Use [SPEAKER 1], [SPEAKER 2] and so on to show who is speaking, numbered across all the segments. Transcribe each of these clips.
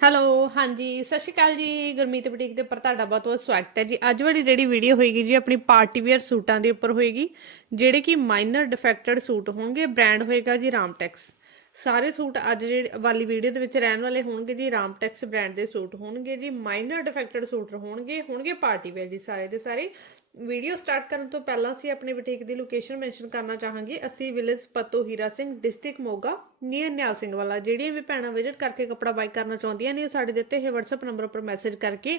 [SPEAKER 1] Hello, ਹਾਂਜੀ, ਸਤਿ ਸ਼੍ਰੀ ਅਕਾਲ ਜੀ, ਗੁਰਮੀਤ ਬੁਟੀਕ ਦੇ ਉੱਪਰ ਤੁਹਾਡਾ ਬਹੁਤ ਬਹੁਤ ਸਵਾਗਤ ਹੈ ਜੀ। ਅੱਜ ਵਾਲੀ ਜਿਹੜੀ ਵੀਡੀਓ ਹੋਏਗੀ ਜੀ, ਆਪਣੀ ਪਾਰਟੀ ਵੇਅਰ ਸੂਟਾਂ ਦੇ ਉੱਪਰ ਹੋਏਗੀ, ਜਿਹੜੇ ਕਿ ਮਾਈਨਰ ਡਿਫੈਕਟਡ ਸੂਟ ਹੋਣਗੇ ਬ੍ਰਾਂਡ ਹੋਏਗਾ ਜੀ ਰਾਮਟੈਕਸ। ਸਾਰੇ ਸੂਟ ਅੱਜ ਜਿਹੜੇ ਵਾਲੀ ਵੀਡੀਓ ਦੇ ਵਿੱਚ ਰਹਿਣ ਵਾਲੇ ਹੋਣਗੇ ਜੀ, ਰਾਮਟੈਕਸ ਬ੍ਰਾਂਡ ਦੇ ਸੂਟ ਹੋਣਗੇ ਜੀ ਮਾਈਨਰ ਡਿਫੈਕਟਡ ਸੂਟ ਹੋਣਗੇ ਹੋਣਗੇ ਪਾਰਟੀ ਵੇਅਰ ਜੀ ਸਾਰੇ ਦੇ ਸਾਰੇ। ਵੀਡੀਓ ਸਟਾਰਟ ਕਰਨ ਤੋਂ ਪਹਿਲਾਂ ਅਸੀਂ ਆਪਣੀ ਬੁਟੀਕ ਦੀ ਲੋਕੇਸ਼ਨ ਮੈਂਸ਼ਨ ਕਰਨਾ ਚਾਹਾਂਗੇ। ਅਸੀਂ village Pato Hira Singh district Moga near Nihal Singh Wala. ਜਿਹੜੀਆਂ ਵੀ ਭੈਣਾਂ ਵਿਜ਼ਿਟ ਕਰਕੇ ਕੱਪੜਾ ਬਾਈ ਕਰਨਾ ਚਾਹੁੰਦੀਆਂ ਨੇ, ਉਹ ਸਾਡੇ ਦਿੱਤੇ ਹੋਏ WhatsApp ਨੰਬਰ ਉੱਪਰ ਮੈਸੇਜ ਕਰਕੇ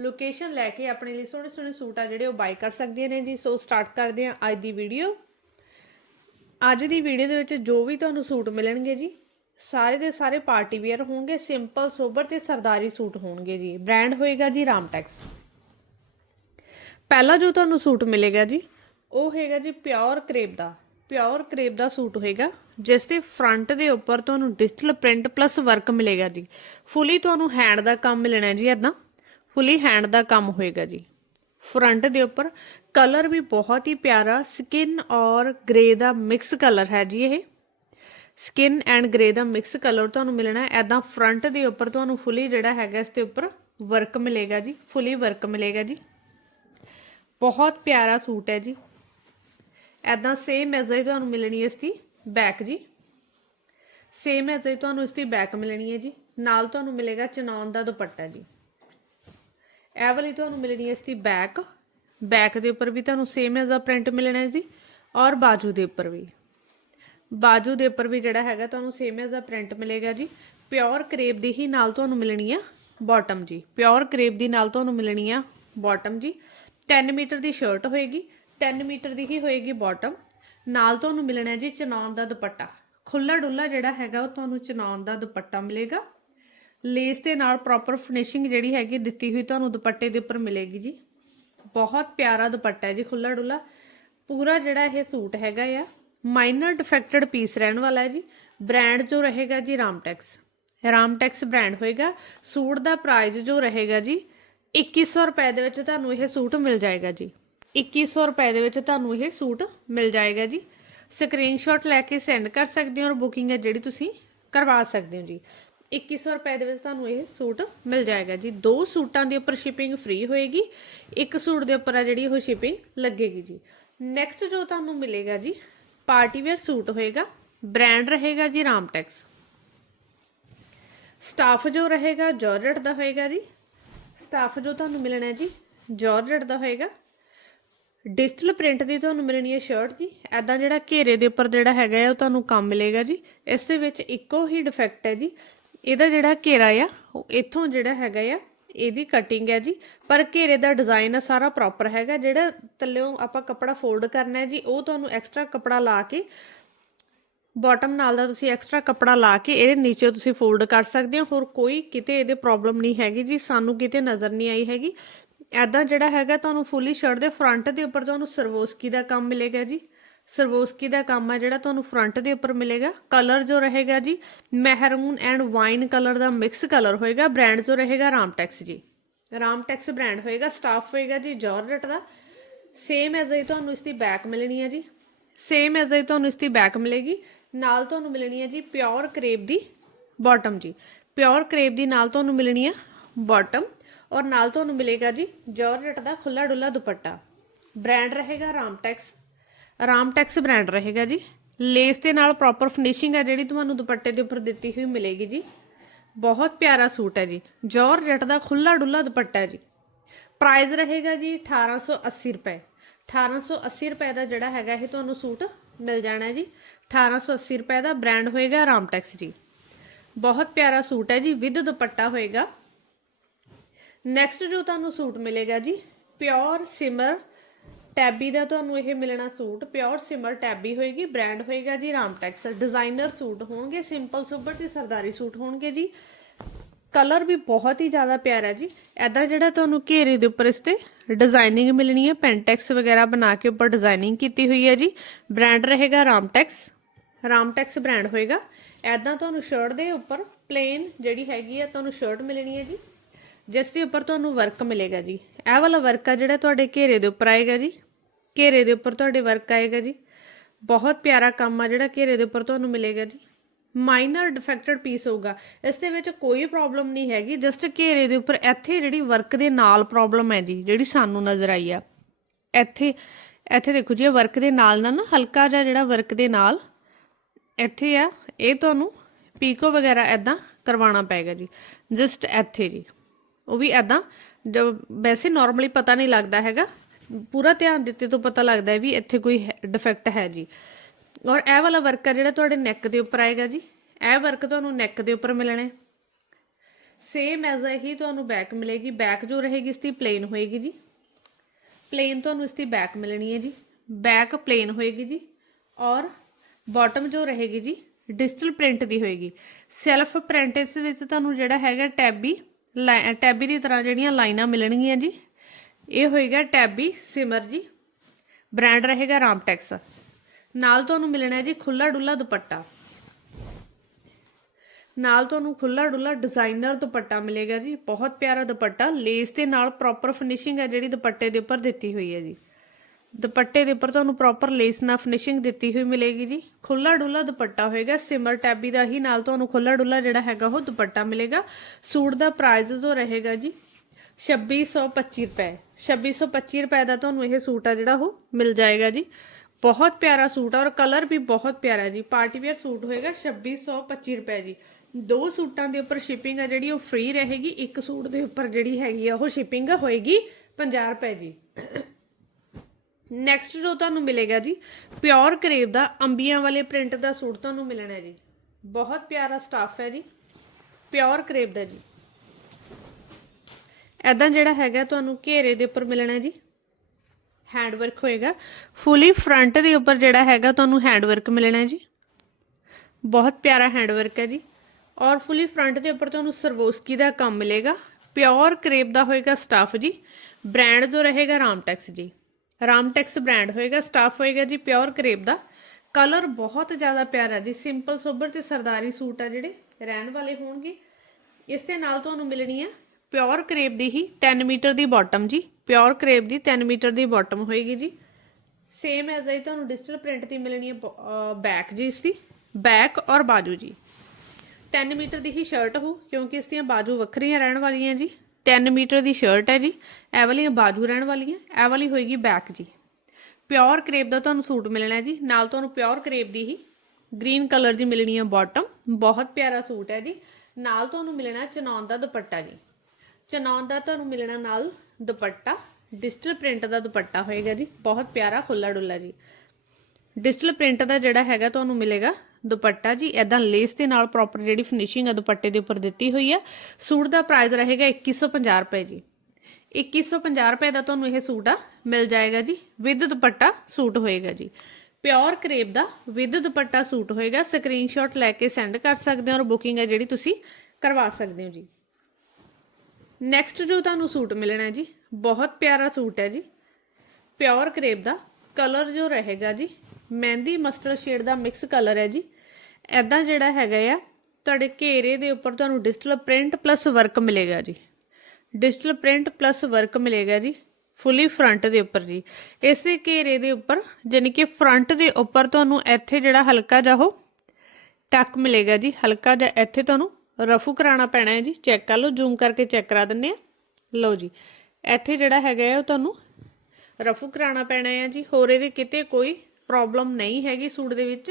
[SPEAKER 1] ਲੋਕੇਸ਼ਨ ਲੈ ਕੇ ਆਪਣੇ ਲਈ ਸੋਹਣੇ ਸੋਹਣੇ ਸੂਟ ਆ ਜਿਹੜੇ ਉਹ ਬਾਈ ਕਰ ਸਕਦੀਆਂ ਨੇ ਜੀ। ਸੋ ਸਟਾਰਟ ਕਰਦੇ ਹਾਂ ਅੱਜ ਦੀ ਵੀਡੀਓ ਅੱਜ ਦੀ ਵੀਡੀਓ ਦੇ ਵਿੱਚ ਜੋ ਵੀ ਤੁਹਾਨੂੰ ਸੂਟ ਮਿਲਣਗੇ ਜੀ, ਸਾਰੇ ਦੇ ਸਾਰੇ ਪਾਰਟੀ ਵੇਅਰ ਹੋਣਗੇ ਸਿੰਪਲ ਸੋਬਰ ਤੇ ਸਰਦਾਰੀ ਸੂਟ ਹੋਣਗੇ ਜੀ। ਬ੍ਰਾਂਡ ਹੋਏਗਾ ਜੀ ਰਾਮਟੈਕਸ ਪਹਿਲਾ ਜੋ ਤੁਹਾਨੂੰ ਸੂਟ ਮਿਲੇਗਾ ਜੀ, ਉਹ ਹੈਗਾ ਜੀ ਪਿਓਰ ਕਰੇਪ ਦਾ। ਪਿਓਰ ਕਰੇਪ ਦਾ ਸੂਟ ਹੋਏਗਾ, ਜਿਸ 'ਤੇ ਫਰੰਟ ਦੇ ਉੱਪਰ ਤੁਹਾਨੂੰ ਡਿਜੀਟਲ ਪ੍ਰਿੰਟ ਪਲੱਸ ਵਰਕ ਮਿਲੇਗਾ ਜੀ। ਫੁੱਲੀ ਤੁਹਾਨੂੰ ਹੈਂਡ ਦਾ ਕੰਮ ਮਿਲਣਾ ਜੀ ਇਦਾਂ ਫੁੱਲੀ ਹੈਂਡ ਦਾ ਕੰਮ ਹੋਏਗਾ ਜੀ। ਫਰੰਟ ਦੇ ਉੱਪਰ ਕਲਰ ਵੀ ਬਹੁਤ ਹੀ ਪਿਆਰਾ, ਸਕਿਨ ਔਰ ਗ੍ਰੇ ਦਾ ਮਿਕਸ ਕਲਰ ਹੈ ਜੀ ਇਹ। ਸਕਿਨ ਐਂਡ ਗ੍ਰੇ ਦਾ ਮਿਕਸ ਕਲਰ ਤੁਹਾਨੂੰ ਮਿਲਣਾ ਹੈ ਐਦਾਂ ਫਰੰਟ ਦੇ ਉੱਪਰ ਤੁਹਾਨੂੰ ਫੁੱਲੀ ਜਿਹੜਾ ਹੈਗਾ ਇਸ ਦੇ ਉੱਪਰ ਵਰਕ ਮਿਲੇਗਾ ਜੀ, ਫੁੱਲੀ ਵਰਕ ਮਿਲੇਗਾ ਜੀ। ਬਹੁਤ ਪਿਆਰਾ ਸੂਟ ਹੈ ਜੀ। ਐਦਾਂ ਸੇਮ ਐਜ਼ ਤੁਹਾਨੂੰ ਮਿਲਣੀ ਹੈ ਇਸ ਦੀ ਬੈਕ ਜੀ ਸੇਮ ਐਜ਼ ਤੁਹਾਨੂੰ ਇਸ ਦੀ ਬੈਕ ਮਿਲਣੀ ਹੈ ਜੀ। ਨਾਲ ਤੁਹਾਨੂੰ ਮਿਲੇਗਾ ਚਨੌਨ ਦਾ ਦੁਪੱਟਾ ਜੀ। ਇਹ ਵਾਲੀ ਤੁਹਾਨੂੰ ਮਿਲਣੀ ਹੈ ਇਸ ਦੀ ਬੈਕ ਬੈਕ ਦੇ ਉੱਪਰ ਵੀ ਤੁਹਾਨੂੰ ਸੇਮ ਐਜ਼ ਦਾ ਪ੍ਰਿੰਟ ਮਿਲਣਾ ਹੈ ਜੀ ਔਰ ਬਾਜੂ ਦੇ ਉੱਪਰ ਵੀ। ਬਾਜੂ ਦੇ ਉੱਪਰ ਵੀ ਜਿਹੜਾ ਹੈਗਾ ਤੁਹਾਨੂੰ ਸੇਮ ਐਜ਼ ਦਾ ਪ੍ਰਿੰਟ ਮਿਲੇਗਾ ਜੀ। ਪਿਓਰ ਕਰੇਪ ਦੀ ਹੀ ਨਾਲ ਤੁਹਾਨੂੰ ਮਿਲਣੀ ਆ ਬਾਟਮ ਜੀ। ਪਿਓਰ ਕਰੇਪ ਦੀ ਨਾਲ ਤੁਹਾਨੂੰ ਮਿਲਣੀ ਆ ਬਾਟਮ ਜੀ। 3 ਮੀਟਰ ਦੀ ਸ਼ਰਟ ਹੋਏਗੀ 3 ਮੀਟਰ ਦੀ ਹੀ ਹੋਏਗੀ ਬਾਟਮ ਨਾਲ ਤੁਹਾਨੂੰ ਮਿਲਣਾ ਜੀ ਚਨੌਨ ਦਾ ਦੁਪੱਟਾ। ਖੁੱਲਾ ਡੁੱਲਾ ਜਿਹੜਾ ਹੈਗਾ, ਉਹ ਤੁਹਾਨੂੰ ਚਨੌਨ ਦਾ ਦੁਪੱਟਾ ਮਿਲੇਗਾ। ਲੇਸ ਦੇ ਨਾਲ ਪ੍ਰੋਪਰ ਫਿਨਿਸ਼ਿੰਗ ਜਿਹੜੀ ਹੈਗੀ, ਦਿੱਤੀ ਹੋਈ ਤੁਹਾਨੂੰ ਦੁਪੱਟੇ ਦੇ ਉੱਪਰ ਮਿਲੇਗੀ ਜੀ। ਬਹੁਤ ਪਿਆਰਾ ਦੁਪੱਟਾ ਹੈ ਜੀ ਖੁੱਲਾ ਡੁੱਲਾ ਪੂਰਾ ਜਿਹੜਾ ਇਹ ਸੂਟ ਹੈਗਾ ਆ ਮਾਈਨਰ ਡਿਫੈਕਟਡ ਪੀਸ ਰਹਿਣ ਵਾਲਾ ਹੈ ਜੀ। ਬ੍ਰਾਂਡ ਜੋ ਰਹੇਗਾ ਜੀ ਰਾਮਟੈਕਸ। ਰਾਮਟੈਕਸ ਬ੍ਰਾਂਡ ਹੋਏਗਾ। ਸੂਟ ਦਾ ਪ੍ਰਾਈਸ ਜੋ ਰਹੇਗਾ ਜੀ 2100 ਰੁਪਏ ਦੇ ਵਿੱਚ ਤੁਹਾਨੂੰ ਇਹ ਸੂਟ ਮਿਲ ਜਾਏਗਾ ਜੀ। 2100 ਰੁਪਏ ਦੇ ਵਿੱਚ ਤੁਹਾਨੂੰ ਇਹ ਸੂਟ ਮਿਲ ਜਾਏਗਾ ਜੀ। ਸਕਰੀਨਸ਼ਾਟ ਲੈ ਕੇ ਸੈਂਡ ਕਰ ਸਕਦੇ ਹੋ ਔਰ ਬੁਕਿੰਗ ਹੈ ਜਿਹੜੀ ਤੁਸੀਂ ਕਰਵਾ ਸਕਦੇ ਹੋ ਜੀ। 2100 ਰੁਪਏ ਦੇ ਵਿੱਚ ਤੁਹਾਨੂੰ ਇਹ ਸੂਟ ਮਿਲ ਜਾਏਗਾ ਜੀ। ਦੋ ਸੂਟਾਂ ਦੇ ਉੱਪਰ ਸ਼ਿਪਿੰਗ ਫ੍ਰੀ ਹੋਏਗੀ। ਇੱਕ ਸੂਟ ਦੇ ਉੱਪਰ ਆ ਜਿਹੜੀ ਉਹ ਸ਼ਿਪਿੰਗ ਲੱਗੇਗੀ ਜੀ। ਨੈਕਸਟ ਜੋ ਤੁਹਾਨੂੰ ਮਿਲੇਗਾ ਜੀ ਪਾਰਟੀ ਵੇਅਰ ਸੂਟ ਹੋਏਗਾ। ਬ੍ਰਾਂਡ ਰਹੇਗਾ ਜੀ ਰਾਮਟੈਕਸ। ਸਟਾਫ ਜੋ ਰਹੇਗਾ ਜਾਰਜਟ ਦਾ ਹੋਏਗਾ ਜੀ। ਸਟਾਫ ਜੋ ਤੁਹਾਨੂੰ ਮਿਲਣਾ ਹੈ ਜੀ ਜਾਰਜਟ ਦਾ ਹੋਏਗਾ। ਡਿਜੀਟਲ ਪ੍ਰਿੰਟ ਦੀ ਤੁਹਾਨੂੰ ਮਿਲਣੀ ਹੈ ਸ਼ਰਟ ਜੀ। ਐਦਾਂ ਜਿਹੜਾ ਘੇਰੇ ਦੇ ਉੱਪਰ ਜਿਹੜਾ ਹੈਗਾ ਹੈ ਉਹ ਤੁਹਾਨੂੰ ਕੰਮ ਮਿਲੇਗਾ ਜੀ। ਇਸ ਦੇ ਵਿੱਚ ਇੱਕੋ ਹੀ ਡਿਫੈਕਟ ਹੈ ਜੀ। ਇਹਦਾ ਜਿਹੜਾ ਘੇਰਾ ਆ, ਉਹ ਇੱਥੋਂ ਜਿਹੜਾ ਹੈਗਾ ਆ, ਇਹਦੀ ਕਟਿੰਗ ਹੈ ਜੀ। ਪਰ ਘੇਰੇ ਦਾ ਡਿਜ਼ਾਈਨ ਆ, ਸਾਰਾ ਪ੍ਰੋਪਰ ਹੈਗਾ। ਜਿਹੜਾ ਥੱਲੇੋਂ ਆਪਾਂ ਕੱਪੜਾ ਫੋਲਡ ਕਰਨਾ ਹੈ ਜੀ, ਉਹ ਤੁਹਾਨੂੰ ਐਕਸਟਰਾ ਕੱਪੜਾ ਲਾ ਕੇ ਬਾਟਮ ਨਾਲ ਦਾ ਤੁਸੀਂ ਐਕਸਟਰਾ ਕੱਪੜਾ ਲਾ ਕੇ ਇਹਦੇ ਨੀਚੇ ਤੁਸੀਂ ਫੋਲਡ ਕਰ ਸਕਦੇ ਹੋ। ਹੋਰ ਕੋਈ ਕਿਤੇ ਇਹਦੇ ਪ੍ਰੋਬਲਮ ਨਹੀਂ ਹੈਗੀ ਜੀ। ਸਾਨੂੰ ਕਿਤੇ ਨਜ਼ਰ ਨਹੀਂ ਆਈ ਹੈਗੀ। ਐਦਾਂ ਜਿਹੜਾ ਹੈਗਾ ਤੁਹਾਨੂੰ ਫੁੱਲੀ ਸ਼ਰਟ ਦੇ ਫਰੰਟ ਦੇ ਉੱਪਰ ਤੁਹਾਨੂੰ ਸਰਵੋਸਕੀ ਦਾ ਕੰਮ ਮਿਲੇਗਾ ਜੀ। ਸਰਵੋਸਕੀ ਦਾ ਕੰਮ ਹੈ ਜਿਹੜਾ ਤੁਹਾਨੂੰ ਫਰੰਟ ਦੇ ਉੱਪਰ ਮਿਲੇਗਾ। ਕਲਰ ਜੋ ਰਹੇਗਾ ਜੀ, ਮਹਿਰੂਨ ਐਂਡ ਵਾਈਨ ਕਲਰ ਦਾ ਮਿਕਸ ਕਲਰ ਹੋਏਗਾ। ਬ੍ਰਾਂਡ ਜੋ ਰਹੇਗਾ ਰਾਮਟੈਕਸ ਜੀ। ਰਾਮਟੈਕਸ ਬ੍ਰਾਂਡ ਹੋਏਗਾ ਸਟਾਫ ਹੋਏਗਾ ਜੀ ਜਾਰਜਟ ਦਾ। ਸੇਮ ਐਜ਼ ਹੀ ਤੁਹਾਨੂੰ ਇਸ ਦੀ ਬੈਕ ਮਿਲਣੀ ਹੈ ਜੀ। ਸੇਮ ਐਜ਼ ਹੀ ਤੁਹਾਨੂੰ ਇਸ ਦੀ ਬੈਕ ਮਿਲੇਗੀ। ਨਾਲ ਤੁਹਾਨੂੰ ਮਿਲਣੀ ਹੈ ਜੀ ਪਿਓਰ ਕਰੇਪ ਦੀ ਬਾਟਮ ਜੀ। ਪਿਓਰ ਕਰੇਪ ਦੀ ਨਾਲ ਤੁਹਾਨੂੰ ਮਿਲਣੀ ਹੈ ਬਾਟਮ ਔਰ ਨਾਲ ਤੁਹਾਨੂੰ ਮਿਲੇਗਾ ਜੀ ਜਾਰਜਟ ਦਾ ਖੁੱਲਾ ਡੁੱਲਾ ਦੁਪੱਟਾ। ਬ੍ਰਾਂਡ ਰਹੇਗਾ ਰਾਮਟੈਕਸ। ਰਾਮਟੈਕਸ ਬ੍ਰਾਂਡ ਰਹੇਗਾ ਜੀ। ਲੇਸ ਦੇ ਨਾਲ ਪ੍ਰੋਪਰ ਫਿਨਿਸ਼ਿੰਗ ਹੈ ਜਿਹੜੀ ਤੁਹਾਨੂੰ ਦੁਪੱਟੇ ਦੇ ਉੱਪਰ ਦਿੱਤੀ ਹੋਈ ਮਿਲੇਗੀ ਜੀ। ਬਹੁਤ ਪਿਆਰਾ ਸੂਟ ਹੈ ਜੀ। ਜਾਰਜਟ ਦਾ ਖੁੱਲਾ ਡੁੱਲਾ ਦੁਪੱਟਾ ਹੈ ਜੀ। ਪ੍ਰਾਈਸ ਰਹੇਗਾ ਜੀ 1880 ਰੁਪਏ। 1880 ਰੁਪਏ ਦਾ ਜਿਹੜਾ ਹੈਗਾ ਇਹ ਤੁਹਾਨੂੰ ਸੂਟ ਮਿਲ ਜਾਣਾ ਜੀ। 1880 ਰੁਪਏ ਦਾ ਬ੍ਰਾਂਡ ਹੋਏਗਾ ਰਾਮਟੈਕਸ ਜੀ। ਬਹੁਤ ਪਿਆਰਾ ਸੂਟ ਹੈ ਜੀ, ਵਿਦ ਦੁਪੱਟਾ ਹੋਏਗਾ। ਨੈਕਸਟ ਜੋ ਤੁਹਾਨੂੰ ਸੂਟ ਮਿਲੇਗਾ ਜੀ ਪਿਓਰ ਸਿਮਰ ਟੈਬੀ ਦਾ ਤੁਹਾਨੂੰ ਇਹ ਮਿਲਣਾ ਸੂਟ ਪਿਓਰ ਸਿਮਰ ਟੈਬੀ ਹੋਏਗੀ ਬ੍ਰਾਂਡ ਹੋਏਗਾ ਜੀ ਰਾਮਟੈਕਸ। ਡਿਜ਼ਾਈਨਰ ਸੂਟ ਹੋਣਗੇ ਸਿੰਪਲ ਸੁਬਰ ਤੇ ਸਰਦਾਰੀ ਸੂਟ ਹੋਣਗੇ ਜੀ। ਕਲਰ ਵੀ ਬਹੁਤ ਹੀ ਜ਼ਿਆਦਾ ਪਿਆਰਾ ਜੀ। ਐਦਾਂ ਜਿਹੜਾ ਤੁਹਾਨੂੰ ਘੇਰੇ ਦੇ ਉੱਪਰ ਇਸ ਤੇ ਡਿਜ਼ਾਈਨਿੰਗ ਮਿਲਣੀ ਹੈ ਪੈਂਟੈਕਸ ਵਗੈਰਾ ਬਣਾ ਕੇ ਉੱਪਰ ਡਿਜ਼ਾਈਨਿੰਗ ਕੀਤੀ ਹੋਈ ਹੈ ਜੀ। ਬ੍ਰਾਂਡ ਰਹੇਗਾ ਰਾਮਟੈਕਸ। ਰਾਮਟੈਕਸ ਬ੍ਰਾਂਡ ਹੋਏਗਾ। ਐਦਾਂ ਤੁਹਾਨੂੰ ਸ਼ਰਟ ਦੇ ਉੱਪਰ ਪਲੇਨ ਜਿਹੜੀ ਹੈਗੀ ਆ, ਤੁਹਾਨੂੰ ਸ਼ਰਟ ਮਿਲਣੀ ਹੈ ਜੀ। ਜਿਸ ਦੇ ਉੱਪਰ ਤੁਹਾਨੂੰ ਵਰਕ ਮਿਲੇਗਾ ਜੀ। ਇਹ ਵਾਲਾ ਵਰਕ ਆ ਜਿਹੜਾ ਤੁਹਾਡੇ ਘੇਰੇ ਦੇ ਉੱਪਰ ਆਏਗਾ ਜੀ। ਘੇਰੇ ਦੇ ਉੱਪਰ ਤੁਹਾਡੇ ਵਰਕ ਆਏਗਾ ਜੀ। ਬਹੁਤ ਪਿਆਰਾ ਕੰਮ ਆ ਜਿਹੜਾ ਘੇਰੇ ਦੇ ਉੱਪਰ ਤੁਹਾਨੂੰ ਮਿਲੇਗਾ ਜੀ। ਮਾਈਨਰ ਡਿਫੈਕਟਡ ਪੀਸ ਹੋਊਗਾ। ਇਸ ਦੇ ਵਿੱਚ ਕੋਈ ਪ੍ਰੋਬਲਮ ਨਹੀਂ ਹੈਗੀ। ਜਸਟ ਘੇਰੇ ਦੇ ਉੱਪਰ ਇੱਥੇ ਜਿਹੜੀ ਵਰਕ ਦੇ ਨਾਲ ਪ੍ਰੋਬਲਮ ਹੈ ਜੀ, ਜਿਹੜੀ ਸਾਨੂੰ ਨਜ਼ਰ ਆਈ ਆ। ਇੱਥੇ ਇੱਥੇ ਦੇਖੋ ਜੀ ਵਰਕ ਦੇ ਨਾਲ ਨਾਲ ਨਾ ਹਲਕਾ ਜਿਹਾ ਜਿਹੜਾ ਵਰਕ ਦੇ ਨਾਲ ਇੱਥੇ ਆ, ਇਹ ਤੁਹਾਨੂੰ ਪੀਕੋ ਵਗੈਰਾ ਐਦਾਂ ਕਰਵਾਉਣਾ ਪਏਗਾ ਜੀ, ਜਸਟ ਇੱਥੇ ਜੀ। ਉਹ ਵੀ ਐਦਾਂ ਜੋ ਵੈਸੇ ਨਾਰਮਲੀ ਪਤਾ ਨਹੀਂ ਲੱਗਦਾ ਹੈਗਾ, ਪੂਰਾ ਧਿਆਨ ਦਿੱਤੇ ਤੋਂ ਪਤਾ ਲੱਗਦਾ ਹੈ ਵੀ ਇੱਥੇ ਕੋਈ ਡਿਫੈਕਟ ਹੈ ਜੀ। ਔਰ ਇਹ ਵਾਲਾ ਵਰਕ ਆ ਜਿਹੜਾ ਤੁਹਾਡੇ ਨੈਕ ਦੇ ਉੱਪਰ ਆਏਗਾ ਜੀ, ਇਹ ਵਰਕ ਤੁਹਾਨੂੰ ਨੈਕ ਦੇ ਉੱਪਰ ਮਿਲਣਾ ਹੈ। ਸੇਮ ਐਜ਼ ਹੀ ਤੁਹਾਨੂੰ ਬੈਕ ਮਿਲੇਗੀ ਬੈਕ ਜੋ ਰਹੇਗੀ ਇਸ ਦੀ ਪਲੇਨ ਹੋਏਗੀ ਜੀ। ਪਲੇਨ ਤੁਹਾਨੂੰ ਇਸ ਦੀ ਬੈਕ ਮਿਲਣੀ ਹੈ ਜੀ ਬੈਕ ਪਲੇਨ ਹੋਏਗੀ ਜੀ, ਔਰ ਬਾਟਮ ਜੋ ਰਹੇਗੀ ਜੀ ਡਿਜੀਟਲ ਪ੍ਰਿੰਟ ਦੀ ਹੋਏਗੀ। ਸੈਲਫ ਪ੍ਰਿੰਟ ਇਸ ਵਿੱਚ ਤੁਹਾਨੂੰ ਜਿਹੜਾ ਹੈਗਾ ਟੈਬੀ ਲਾਈ- ਟੈਬੀ ਦੀ ਤਰ੍ਹਾਂ ਜਿਹੜੀਆਂ ਲਾਈਨਾਂ ਮਿਲਣਗੀਆਂ ਜੀ, ਇਹ ਹੋਏਗਾ ਟੈਬੀ ਸਿਮਰ ਜੀ। ਬ੍ਰਾਂਡ ਰਹੇਗਾ ਰਾਮਟੈਕਸ ਨਾਲ ਤੁਹਾਨੂੰ ਮਿਲਣਾ ਹੈ ਜੀ ਖੁੱਲਾ ਡੁੱਲਾ ਦੁਪੱਟਾ। ਨਾਲ ਤੁਹਾਨੂੰ ਖੁੱਲਾ ਡੁੱਲਾ ਡਿਜ਼ਾਈਨਰ ਦੁਪੱਟਾ ਮਿਲੇਗਾ ਜੀ, ਬਹੁਤ ਪਿਆਰਾ ਦੁਪੱਟਾ। ਲੇਸ ਦੇ ਨਾਲ ਪ੍ਰੋਪਰ ਫਿਨਿਸ਼ਿੰਗ ਹੈ ਜਿਹੜੀ ਦੁਪੱਟੇ ਦੇ ਉੱਪਰ ਦਿੱਤੀ ਹੋਈ ਹੈ ਜੀ। ਦੁਪੱਟੇ ਦੇ ਉੱਪਰ ਤੁਹਾਨੂੰ ਪ੍ਰੋਪਰ ਲੇਸ ਨਾਲ ਫਿਨਿਸ਼ਿੰਗ ਦਿੱਤੀ ਹੋਈ ਮਿਲੇਗੀ ਜੀ। ਖੁੱਲਾ ਡੁੱਲਾ ਦੁਪੱਟਾ ਹੋਏਗਾ ਸਿਮਰ ਟੈਬੀ ਦਾ ਹੀ ਨਾਲ ਤੁਹਾਨੂੰ ਖੁੱਲਾ ਡੁੱਲਾ ਜਿਹੜਾ ਹੈਗਾ ਉਹ ਦੁਪੱਟਾ ਮਿਲੇਗਾ। ਸੂਟ ਦਾ ਪ੍ਰਾਈਸ ਜੋ ਰਹੇਗਾ ਜੀ 2625 ਰੁਪਏ। 2625 ਰੁਪਏ ਦਾ ਤੁਹਾਨੂੰ ਇਹ ਸੂਟ ਆ ਜਿਹੜਾ ਉਹ ਮਿਲ ਜਾਏਗਾ ਜੀ। ਬਹੁਤ ਪਿਆਰਾ ਸੂਟ ਆ ਔਰ ਕਲਰ ਵੀ ਬਹੁਤ ਪਿਆਰਾ ਜੀ। ਪਾਰਟੀ ਵੇਅਰ ਸੂਟ ਹੋਏਗਾ 2625 ਰੁਪਏ ਜੀ। ਦੋ ਸੂਟਾਂ ਦੇ ਉੱਪਰ ਸ਼ਿਪਿੰਗ ਆ ਜਿਹੜੀ ਉਹ ਫ੍ਰੀ ਰਹੇਗੀ। ਇੱਕ ਸੂਟ ਦੇ ਉੱਪਰ ਜਿਹੜੀ ਹੈਗੀ ਆ ਉਹ ਸ਼ਿਪਿੰਗ ਹੋਏਗੀ 50 ਰੁਪਏ ਜੀ। ਨੈਕਸਟ ਜੋ ਤੁਹਾਨੂੰ ਮਿਲੇਗਾ ਜੀ ਪਿਓਰ ਕਰੇਬ ਦਾ ਅੰਬੀਆਂ ਵਾਲੇ ਪ੍ਰਿੰਟ ਦਾ ਸੂਟ ਤੁਹਾਨੂੰ ਮਿਲਣਾ ਹੈ ਜੀ। ਬਹੁਤ ਪਿਆਰਾ ਸਟਾਫ ਹੈ ਜੀ ਪਿਓਰ ਕਰੇਬ ਦਾ ਜੀ। ਐਦਾਂ ਜਿਹੜਾ ਹੈਗਾ ਤੁਹਾਨੂੰ ਘੇਰੇ ਦੇ ਉੱਪਰ ਮਿਲਣਾ ਜੀ। ਹੈਂਡ ਵਰਕ ਹੋਏਗਾ। ਫੁੱਲੀ ਫਰੰਟ ਦੇ ਉੱਪਰ ਜਿਹੜਾ ਹੈਗਾ ਤੁਹਾਨੂੰ ਹੈਂਡ ਵਰਕ ਮਿਲਣਾ ਜੀ। ਬਹੁਤ ਪਿਆਰਾ ਹੈਂਡ ਵਰਕ ਹੈ ਜੀ। ਔਰ ਫੁੱਲੀ ਫਰੰਟ ਦੇ ਉੱਪਰ ਤੁਹਾਨੂੰ ਸਰਵੋਸਕੀ ਦਾ ਕੰਮ ਮਿਲੇਗਾ। ਪਿਓਰ ਕਰੇਬ ਦਾ ਹੋਏਗਾ ਸਟਾਫ ਜੀ। ਬ੍ਰਾਂਡ ਜੋ ਰਹੇਗਾ ਰਾਮਟੈਕਸ ਜੀ। ਰਾਮਟੈਕਸ ਬ੍ਰਾਂਡ ਹੋਏਗਾ ਸਟਾਫ ਹੋਏਗਾ ਜੀ ਪਿਓਰ ਕਰੇਪ ਦਾ। ਕਲਰ ਬਹੁਤ ਜ਼ਿਆਦਾ ਪਿਆਰਾ ਜੀ ਸਿੰਪਲ ਸੋਬਰ ਤੇ ਸਰਦਾਰੀ ਸੂਟ ਆ ਜਿਹੜੇ, ਰਹਿਣ ਵਾਲੇ ਹੋਣਗੇ। ਇਸ ਦੇ ਨਾਲ ਤੁਹਾਨੂੰ ਮਿਲਣੀ ਹੈ ਪਿਓਰ ਕਰੇਪ ਦੀ ਹੀ 10 ਮੀਟਰ ਦੀ ਬਾਟਮ ਜੀ। ਪਿਓਰ ਕਰੇਪ ਦੀ 10 ਮੀਟਰ ਦੀ ਬਾਟਮ ਹੋਏਗੀ ਜੀ। ਸੇਮ ਐਜ਼ ਹੀ ਤੁਹਾਨੂੰ ਡਿਜੀਟਲ ਪ੍ਰਿੰਟ ਦੀ ਮਿਲਣੀ ਹੈ ਬੈਕ ਜੀ ਇਸ ਦੀ। ਬੈਕ ਔਰ ਬਾਜੂ ਜੀ। 3 ਮੀਟਰ ਦੀ ਹੀ ਸ਼ਰਟ ਹੋ ਕਿਉਂਕਿ ਇਸ ਦੀਆਂ ਬਾਜੂ ਵੱਖਰੀਆਂ ਰਹਿਣ ਵਾਲੀਆਂ ਜੀ। 3 ਮੀਟਰ ਦੀ ਸ਼ਰਟ ਹੈ ਜੀ। ਇਹ ਵਾਲੀਆਂ ਬਾਜੂ ਰਹਿਣ ਵਾਲੀਆਂ। ਇਹ ਵਾਲੀ ਹੋਏਗੀ ਬੈਕ ਜੀ। ਪਿਓਰ ਕਰੇਪ ਦਾ ਤੁਹਾਨੂੰ ਸੂਟ ਮਿਲਣਾ ਜੀ। ਨਾਲ ਤੁਹਾਨੂੰ ਪਿਓਰ ਕਰੇਪ ਦੀ ਹੀ ਗ੍ਰੀਨ ਕਲਰ ਦੀ ਮਿਲਣੀ ਹੈ ਬਾਟਮ ਬਹੁਤ ਪਿਆਰਾ ਸੂਟ ਹੈ ਜੀ। ਨਾਲ ਤੁਹਾਨੂੰ ਮਿਲਣਾ ਚਨੌਨ ਦਾ ਦੁਪੱਟਾ ਜੀ। ਚਨੌਨ ਦਾ ਤੁਹਾਨੂੰ ਮਿਲਣਾ ਨਾਲ ਦੁਪੱਟਾ। ਡਿਜੀਟਲ ਪ੍ਰਿੰਟ ਦਾ ਦੁਪੱਟਾ ਹੋਏਗਾ ਜੀ। ਬਹੁਤ ਪਿਆਰਾ ਖੁੱਲਾ ਡੁੱਲਾ ਜੀ। ਡਿਜੀਟਲ ਪ੍ਰਿੰਟ ਦਾ ਜਿਹੜਾ ਹੈਗਾ ਤੁਹਾਨੂੰ ਮਿਲੇਗਾ ਦੁਪੱਟਾ ਜੀ ਐਦਾਂ ਲੇਸ ਦੇ ਨਾਲ ਪ੍ਰੋਪਰ ਜਿਹੜੀ ਫਿਨਿਸ਼ਿੰਗ ਆ ਦੁਪੱਟੇ ਦੇ ਉੱਪਰ ਦਿੱਤੀ ਹੋਈ ਹੈ ਸੂਟ ਦਾ ਪ੍ਰਾਈਸ ਰਹੇਗਾ 2150 ਰੁਪਏ ਜੀ। 2150 ਰੁਪਏ ਦਾ ਤੁਹਾਨੂੰ ਇਹ ਸੂਟ ਆ, ਮਿਲ ਜਾਏਗਾ ਜੀ। ਵਿਦ ਦੁਪੱਟਾ ਸੂਟ ਹੋਏਗਾ ਜੀ। ਪਿਓਰ ਕਰੇਬ ਦਾ ਵਿਦ ਦੁਪੱਟਾ ਸੂਟ ਹੋਏਗਾ। ਸਕਰੀਨਸ਼ਾਟ ਲੈ ਕੇ ਸੈਂਡ ਕਰ ਸਕਦੇ ਹੋ ਔਰ ਬੁਕਿੰਗ ਹੈ ਜਿਹੜੀ ਤੁਸੀਂ ਕਰਵਾ ਸਕਦੇ ਹੋ ਜੀ। ਨੈਕਸਟ ਜੋ ਤੁਹਾਨੂੰ ਸੂਟ ਮਿਲਣਾ ਹੈ ਜੀ, ਬਹੁਤ ਪਿਆਰਾ ਸੂਟ ਹੈ ਜੀ। ਪਿਓਰ ਕਰੇਬ ਦਾ ਕਲਰ ਜੋ ਰਹੇਗਾ ਜੀ, ਮਹਿੰਦੀ ਮਸਟਰਡ ਸ਼ੇਡ ਦਾ ਮਿਕਸ ਕਲਰ ਹੈ ਜੀ। ਐਦਾਂ ਜਿਹੜਾ ਹੈਗਾ ਆ, ਤੁਹਾਡੇ ਘੇਰੇ ਦੇ ਉੱਪਰ ਤੁਹਾਨੂੰ ਡਿਜੀਟਲ ਪ੍ਰਿੰਟ ਪਲੱਸ ਵਰਕ ਮਿਲੇਗਾ ਜੀ। ਡਿਜੀਟਲ ਪ੍ਰਿੰਟ ਪਲੱਸ ਵਰਕ ਮਿਲੇਗਾ ਜੀ ਫੁੱਲੀ ਫਰੰਟ ਦੇ ਉੱਪਰ ਜੀ। ਇਸੇ ਘੇਰੇ ਦੇ ਉੱਪਰ ਯਾਨੀ ਕਿ ਫਰੰਟ ਦੇ ਉੱਪਰ ਤੁਹਾਨੂੰ ਇੱਥੇ ਜਿਹੜਾ ਹਲਕਾ ਜਿਹਾ ਉਹ ਟੱਕ ਮਿਲੇਗਾ ਜੀ। ਹਲਕਾ ਜਿਹਾ ਇੱਥੇ ਤੁਹਾਨੂੰ ਰਫੂ ਕਰਾਉਣਾ ਪੈਣਾ ਹੈ ਜੀ। ਚੈੱਕ ਕਰ ਲਓ ਜ਼ੂਮ ਕਰਕੇ ਚੈੱਕ ਕਰਾ ਦਿੰਨੇ ਆ ਲਓ ਜੀ, ਇੱਥੇ ਜਿਹੜਾ ਹੈਗਾ ਹੈ ਉਹ ਤੁਹਾਨੂੰ ਰਫੂ ਕਰਾਉਣਾ ਪੈਣਾ ਹੈ ਜੀ। ਹੋਰ ਇਹਦੇ ਕਿਤੇ ਕੋਈ ਪ੍ਰੋਬਲਮ ਨਹੀਂ ਹੈਗੀ ਸੂਟ ਦੇ ਵਿੱਚ।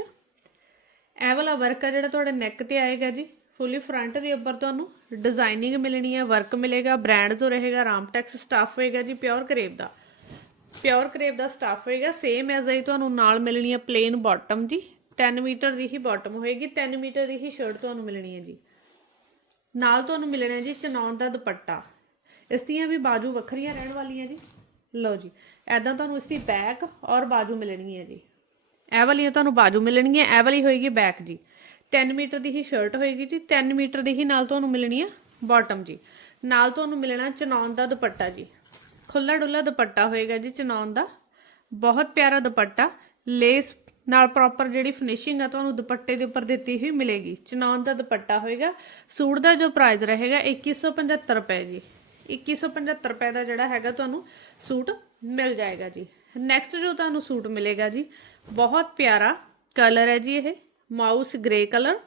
[SPEAKER 1] ਇਹ ਵਾਲਾ ਵਰਕ ਆ ਜਿਹੜਾ ਤੁਹਾਡੇ ਨੈਕ ਤੇ ਆਏਗਾ ਜੀ ਫੁੱਲੀ ਫਰੰਟ ਦੇ ਉੱਪਰ ਤੁਹਾਨੂੰ ਡਿਜ਼ਾਈਨਿੰਗ ਮਿਲਣੀ ਹੈ ਵਰਕ ਮਿਲੇਗਾ ਬ੍ਰਾਂਡ ਤੋਂ ਰਹੇਗਾ ਰਾਮਟੈਕਸ ਸਟਾਫ ਹੋਏਗਾ ਜੀ ਪਿਓਰ ਕਰੇਪ ਦਾ। ਪਿਓਰ ਕਰੇਪ ਦਾ ਸਟਾਫ ਹੋਏਗਾ ਸੇਮ ਐਜ਼ ਆਈ ਤੁਹਾਨੂੰ ਨਾਲ ਮਿਲਣੀ ਹੈ ਪਲੇਨ ਬਾਟਮ ਜੀ। 3 ਮੀਟਰ ਦੀ ਹੀ ਬਾਟਮ ਹੋਏਗੀ 3 ਮੀਟਰ ਦੀ ਹੀ ਸ਼ਰਟ ਤੁਹਾਨੂੰ ਮਿਲਣੀ ਹੈ ਜੀ। ਨਾਲ ਤੁਹਾਨੂੰ ਮਿਲਣਾ ਹੈ ਜੀ ਚਨੌਨ ਦਾ ਦੁਪੱਟਾ। ਇਸ ਦੀਆਂ ਵੀ ਬਾਜੂ ਵੱਖਰੀਆਂ ਰਹਿਣ ਵਾਲੀਆਂ ਜੀ। ਲਓ ਜੀ ਐਦਾਂ ਤੁਹਾਨੂੰ ਇਸ ਦੀ ਬੈਕ ਔਰ ਬਾਜੂ ਮਿਲਣੀ ਹੈ ਜੀ। ਇਹ ਵਾਲੀਆਂ ਤੁਹਾਨੂੰ ਬਾਜੂ ਮਿਲਣਗੀਆਂ, ਇਹ ਵਾਲੀ ਹੋਏਗੀ ਬੈਕ ਜੀ। 3 ਮੀਟਰ ਦੀ ਹੀ ਸ਼ਰਟ ਹੋਏਗੀ ਜੀ 3 ਮੀਟਰ ਦੀ ਹੀ ਨਾਲ ਤੁਹਾਨੂੰ ਮਿਲਣੀ ਆ ਬਾਟਮ ਜੀ। ਨਾਲ ਤੁਹਾਨੂੰ ਮਿਲਣਾ ਚਨੌਨ ਦਾ ਦੁਪੱਟਾ ਜੀ। ਖੁੱਲਾ ਡੁੱਲਾ ਦੁਪੱਟਾ ਹੋਏਗਾ ਜੀ ਚਨੌਨ ਦਾ। ਬਹੁਤ ਪਿਆਰਾ ਦੁਪੱਟਾ ਲੇਸ ਨਾਲ ਪ੍ਰੋਪਰ ਜਿਹੜੀ ਫਿਨਿਸ਼ਿੰਗ ਆ ਤੁਹਾਨੂੰ ਦੁਪੱਟੇ ਦੇ ਉੱਪਰ ਦਿੱਤੀ ਹੋਈ ਮਿਲੇਗੀ। ਚਨੌਨ ਦਾ ਦੁਪੱਟਾ ਹੋਏਗਾ। ਸੂਟ ਦਾ ਜੋ ਪ੍ਰਾਈਸ ਰਹੇਗਾ 2175 ਰੁਪਏ ਜੀ। 2175 ਰੁਪਏ ਦਾ ਜਿਹੜਾ ਹੈਗਾ ਤੁਹਾਨੂੰ ਸੂਟ ਮਿਲ ਜਾਏਗਾ ਜੀ। ਨੈਕਸਟ ਜੋ ਤੁਹਾਨੂੰ ਸੂਟ ਮਿਲੇਗਾ ਜੀ ਬਹੁਤ ਪਿਆਰਾ ਕਲਰ ਹੈ ਜੀ ਇਹ, ਮਾਊਸ ਗ੍ਰੇ ਕਲਰ।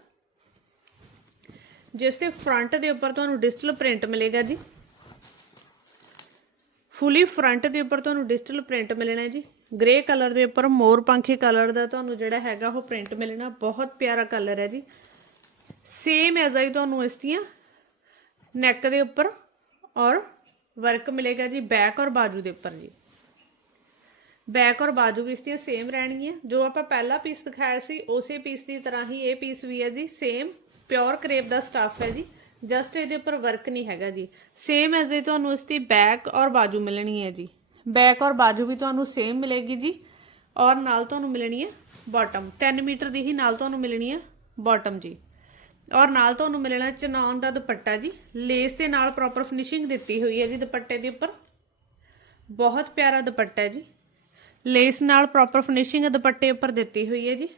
[SPEAKER 1] ਜਿਸ 'ਤੇ ਫਰੰਟ ਦੇ ਉੱਪਰ ਤੁਹਾਨੂੰ ਡਿਜੀਟਲ ਪ੍ਰਿੰਟ ਮਿਲੇਗਾ ਜੀ। ਫੁੱਲੀ ਫਰੰਟ ਦੇ ਉੱਪਰ ਤੁਹਾਨੂੰ ਡਿਜੀਟਲ ਪ੍ਰਿੰਟ ਮਿਲਣਾ ਹੈ ਜੀ। ਗ੍ਰੇ ਕਲਰ ਦੇ ਉੱਪਰ ਮੋਰ ਪੰਖੀ ਕਲਰ ਦਾ ਤੁਹਾਨੂੰ ਜਿਹੜਾ ਹੈਗਾ ਉਹ ਪ੍ਰਿੰਟ ਮਿਲਣਾ, ਬਹੁਤ ਪਿਆਰਾ ਕਲਰ ਹੈ ਜੀ। ਸੇਮ ਐਜ਼ ਹੀ ਤੁਹਾਨੂੰ ਇਸ ਦੀਆਂ ਨੈਕ ਦੇ ਉੱਪਰ ਔਰ ਵਰਕ ਮਿਲੇਗਾ ਜੀ ਬੈਕ ਔਰ ਬਾਜੂ ਦੇ ਉੱਪਰ ਜੀ। ਬੈਕ ਔਰ ਬਾਜੂ ਵੀ ਇਸ ਦੀਆਂ ਸੇਮ ਰਹਿਣਗੀਆਂ। ਜੋ ਆਪਾਂ ਪਹਿਲਾ ਪੀਸ ਦਿਖਾਇਆ ਸੀ, ਉਸੇ ਪੀਸ ਦੀ ਤਰ੍ਹਾਂ ਹੀ ਇਹ ਪੀਸ ਵੀ ਹੈ ਜੀ। ਸੇਮ ਪਿਓਰ ਕਰੇਪ ਦਾ ਸਟੱਫ ਹੈ ਜੀ। ਜਸਟ ਇਹਦੇ ਉੱਪਰ ਵਰਕ ਨਹੀਂ ਹੈਗਾ ਜੀ। ਸੇਮ ਐਜ਼ ਇਹ ਤੁਹਾਨੂੰ ਇਸ ਦੀ ਬੈਕ ਔਰ ਬਾਜੂ ਮਿਲਣੀ ਹੈ ਜੀ। ਬੈਕ ਔਰ ਬਾਜੂ ਵੀ ਤੁਹਾਨੂੰ ਸੇਮ ਮਿਲੇਗੀ ਜੀ। ਔਰ ਨਾਲ ਤੁਹਾਨੂੰ ਮਿਲਣੀ ਹੈ ਬਾਟਮ 3 ਮੀਟਰ ਦੀ ਹੀ ਨਾਲ ਤੁਹਾਨੂੰ ਮਿਲਣੀ ਹੈ ਬਾਟਮ ਜੀ। ਔਰ ਨਾਲ ਤੁਹਾਨੂੰ ਮਿਲਣਾ ਚਨਾਨ ਦਾ ਦੁਪੱਟਾ ਜੀ। ਲੇਸ ਦੇ ਨਾਲ ਪ੍ਰੋਪਰ ਫਿਨਿਸ਼ਿੰਗ ਦਿੱਤੀ ਹੋਈ ਹੈ ਜੀ ਦੁਪੱਟੇ ਦੇ ਉੱਪਰ। ਬਹੁਤ ਪਿਆਰਾ ਦੁਪੱਟਾ ਹੈ ਜੀ। ਲੇਸ ਨਾਲ ਪ੍ਰੋਪਰ ਫਿਨਿਸ਼ਿੰਗ ਦੁਪੱਟੇ ਉੱਪਰ ਦਿੱਤੀ ਹੋਈ ਹੈ ਜੀ।